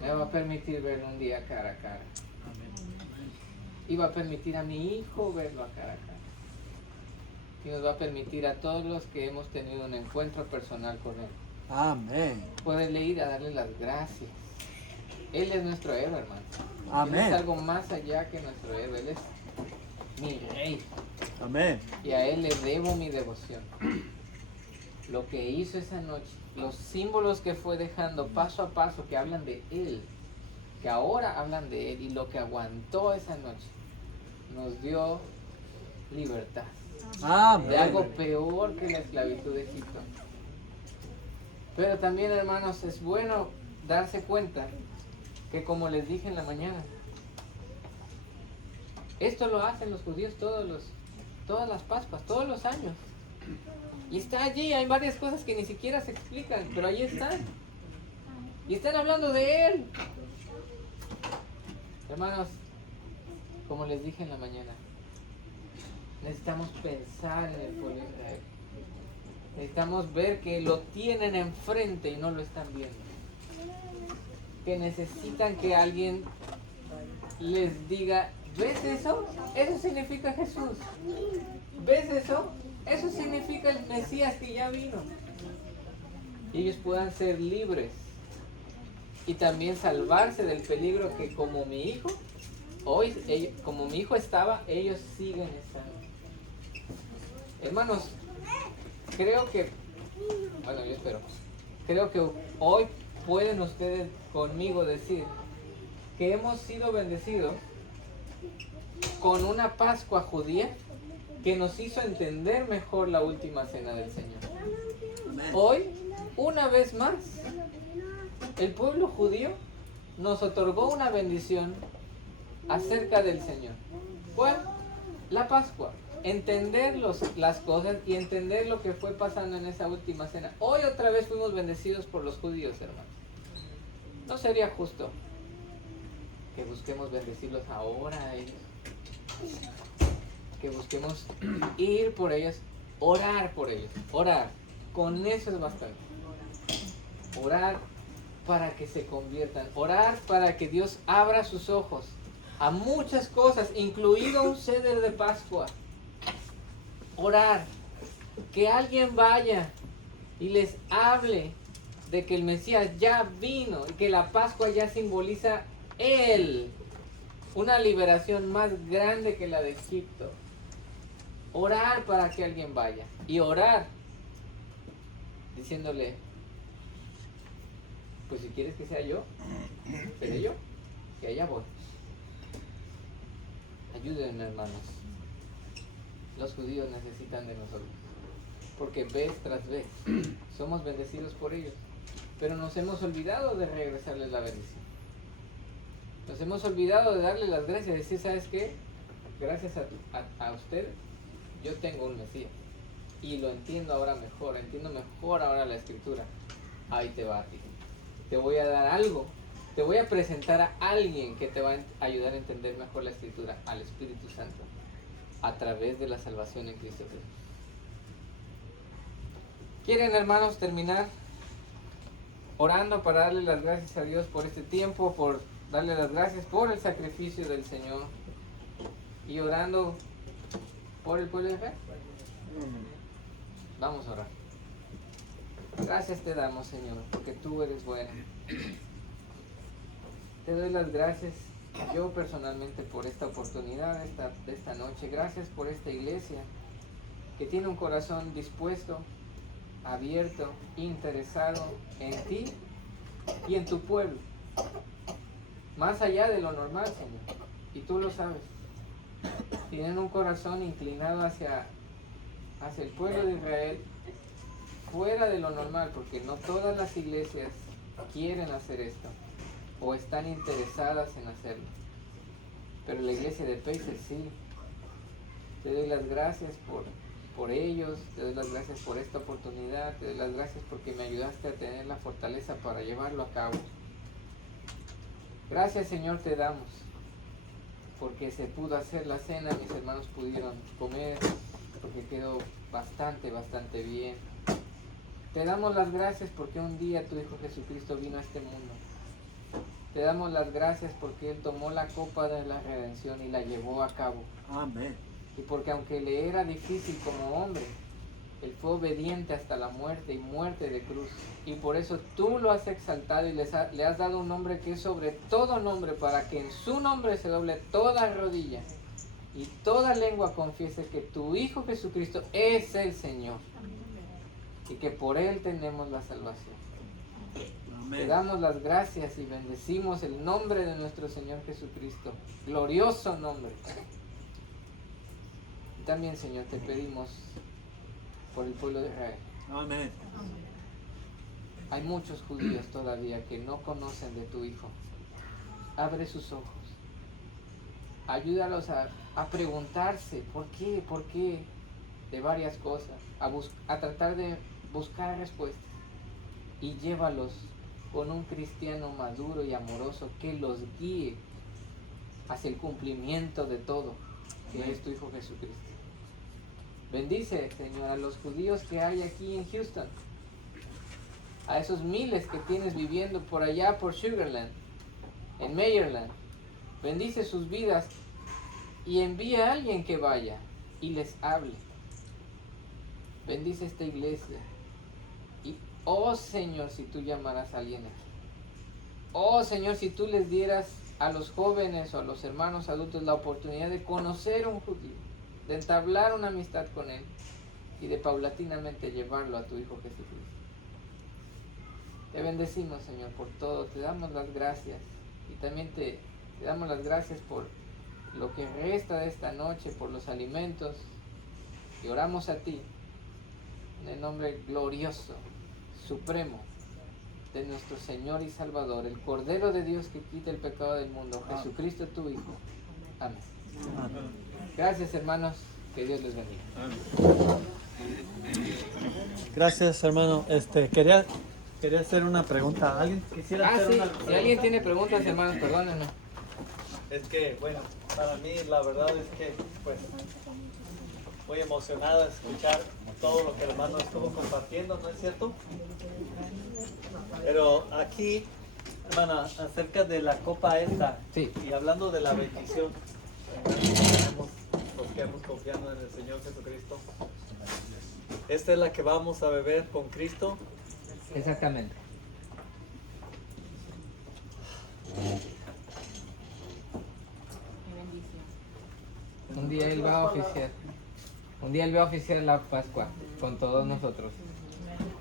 me va a permitir verlo un día cara a cara. Y va a permitir a mi hijo verlo a cara a cara. Y nos va a permitir a todos los que hemos tenido un encuentro personal con Él. Amén. Poderle ir a darle las gracias. Él es nuestro héroe, hermano. Amén. Él es algo más allá que nuestro héroe. Él es mi rey. Amén. Y a Él le debo mi devoción. Lo que hizo esa noche, los símbolos que fue dejando paso a paso que hablan de Él, que ahora hablan de Él, y lo que aguantó esa noche, nos dio libertad. Amén. De algo peor que la esclavitud de Egipto. Pero también, hermanos, es bueno darse cuenta que, como les dije en la mañana, esto lo hacen los judíos todas las Pascuas, todos los años. Y está allí, hay varias cosas que ni siquiera se explican, pero ahí están. Y están hablando de Él. Hermanos, como les dije en la mañana, necesitamos pensar en el pueblo de Israel. Necesitamos ver que lo tienen enfrente y no lo están viendo. Que necesitan que alguien les diga, ¿ves eso? Eso significa Jesús. ¿Ves eso? Eso significa el Mesías que ya vino. Y ellos puedan ser libres y también salvarse del peligro que, como mi hijo, como mi hijo estaba, ellos siguen estando. Hermanos, creo que hoy pueden ustedes conmigo decir que hemos sido bendecidos con una Pascua judía que nos hizo entender mejor la última cena del Señor. Hoy, una vez más, el pueblo judío nos otorgó una bendición acerca del Señor. ¿Cuál? La Pascua. Entender las cosas y entender lo que fue pasando en esa última cena. Hoy otra vez fuimos bendecidos por los judíos, hermanos. ¿No sería justo que busquemos bendecirlos ahora a ellos? Que busquemos ir por ellos, orar por ellos, orar. Con eso es bastante. Orar para que se conviertan, orar para que Dios abra sus ojos a muchas cosas, incluido un ceder de Pascua. Orar, que alguien vaya y les hable de que el Mesías ya vino y que la Pascua ya simboliza Él, una liberación más grande que la de Egipto. Orar para que alguien vaya y orar diciéndole, pues si quieres que sea yo, seré yo, que allá voy. Ayúdenme, hermanos. Los judíos necesitan de nosotros, porque vez tras vez somos bendecidos por ellos, pero nos hemos olvidado de regresarles la bendición. Nos hemos olvidado de darle las gracias, decir, ¿sabes qué? Gracias a usted, yo tengo un Mesías. Y lo entiendo ahora mejor, entiendo mejor ahora la escritura. Ahí te va a ti. Te voy a dar algo, te voy a presentar a alguien que te va a ayudar a entender mejor la escritura, al Espíritu Santo, a través de la salvación en Cristo Jesús. ¿Quieren, hermanos, terminar orando para darle las gracias a Dios por este tiempo, por darle las gracias por el sacrificio del Señor y orando por el pueblo de Israel? Vamos a orar. Gracias te damos, Señor, porque tú eres bueno. Te doy las gracias yo personalmente por esta oportunidad de esta noche. Gracias por esta iglesia que tiene un corazón dispuesto, abierto, interesado en ti y en tu pueblo. Más allá de lo normal, Señor. Y tú lo sabes. Tienen un corazón inclinado hacia el pueblo de Israel, fuera de lo normal, porque no todas las iglesias quieren hacer esto o están interesadas en hacerlo, pero la iglesia de Pacer sí. Te doy las gracias por ellos, te doy las gracias por esta oportunidad, te doy las gracias porque me ayudaste a tener la fortaleza para llevarlo a cabo. Gracias, Señor, te damos porque se pudo hacer la cena, mis hermanos pudieron comer, porque quedó bastante bien. Te damos las gracias porque un día tu Hijo Jesucristo vino a este mundo. Te damos las gracias porque Él tomó la copa de la redención y la llevó a cabo. Amén. Y porque aunque le era difícil como hombre, Él fue obediente hasta la muerte y muerte de cruz. Y por eso tú lo has exaltado y le has dado un nombre que es sobre todo nombre, para que en su nombre se doble toda rodilla y toda lengua confiese que tu Hijo Jesucristo es el Señor. Y que por Él tenemos la salvación. Amén. Te damos las gracias y bendecimos el nombre de nuestro Señor Jesucristo. Glorioso nombre. Y también, Señor, te pedimos por el pueblo de Israel. Amén. Hay muchos judíos todavía que no conocen de tu Hijo. Abre sus ojos. Ayúdalos a preguntarse por qué de varias cosas. A tratar de buscar respuestas. Y llévalos con un cristiano maduro y amoroso que los guíe hacia el cumplimiento de todo, que es tu Hijo Jesucristo. Bendice, Señor, a los judíos que hay aquí en Houston, a esos miles que tienes viviendo por allá por Sugarland, en Maryland. Bendice sus vidas y envía a alguien que vaya y les hable. Bendice esta iglesia. Y, oh Señor, si tú llamaras a alguien aquí. Oh Señor, si tú les dieras a los jóvenes o a los hermanos adultos la oportunidad de conocer a un judío, de entablar una amistad con él y de paulatinamente llevarlo a tu Hijo Jesucristo. Te bendecimos, Señor, por todo. Te damos las gracias y también te damos las gracias por lo que resta de esta noche, por los alimentos, y oramos a ti en el nombre glorioso, supremo de nuestro Señor y Salvador, el Cordero de Dios que quita el pecado del mundo, Jesucristo tu Hijo. Amén. Amén. Gracias, hermanos, que Dios les bendiga. Gracias, hermano. Quería hacer una pregunta. ¿Alguien quisiera hacer Sí, una si pregunta? alguien tiene preguntas, hermanos, perdónenme. Es que, bueno, para mí la verdad es que, pues, muy emocionado de escuchar todo lo que el hermano estuvo compartiendo, ¿no es cierto? Pero aquí, hermana, acerca de la copa esta, Sí. y hablando de la bendición, tenemos los que hemos confiado en el Señor Jesucristo. Esta es la que vamos a beber con Cristo. Exactamente. Un día Él va a oficiar. Un día Él va a oficiar la Pascua con todos nosotros.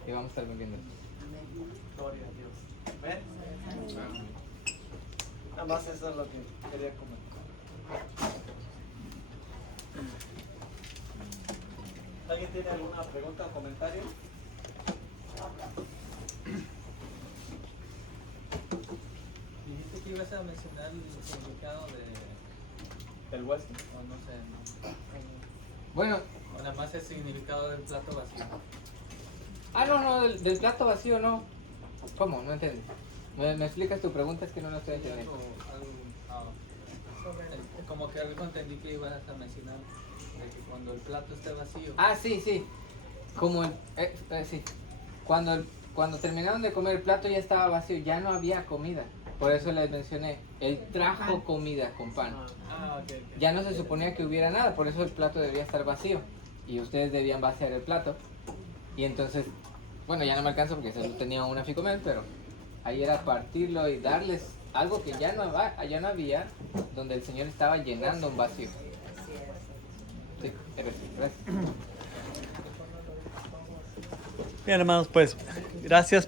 Y vamos a estar viviendo. Gloria a Dios. Amén. Nada más eso es lo que quería comentar. ¿Alguien tiene alguna pregunta o comentario? Dijiste que que ibas a mencionar el significado El hueso. o no sé, no. Bueno, O nada más el significado del plato vacío. no, del plato vacío no. ¿Cómo? No entiendo. ¿Me explicas tu pregunta? Es que no lo estoy entendiendo. Como que algo entendí que ibas a mencionar de que cuando el plato esté vacío. Ah, sí. Como sí. Cuando terminaron de comer el plato ya estaba vacío, ya no había comida. Por eso les mencioné, él trajo comida con pan. Ok. Ya no se suponía que hubiera nada, por eso el plato debía estar vacío. Y ustedes debían vaciar el plato. Y entonces, bueno, ya no me alcanza porque solo tenía una ficomel, pero ahí era partirlo y darles algo que ya no había, donde el Señor estaba llenando un vacío. Sí, gracias. Bien, hermanos, pues gracias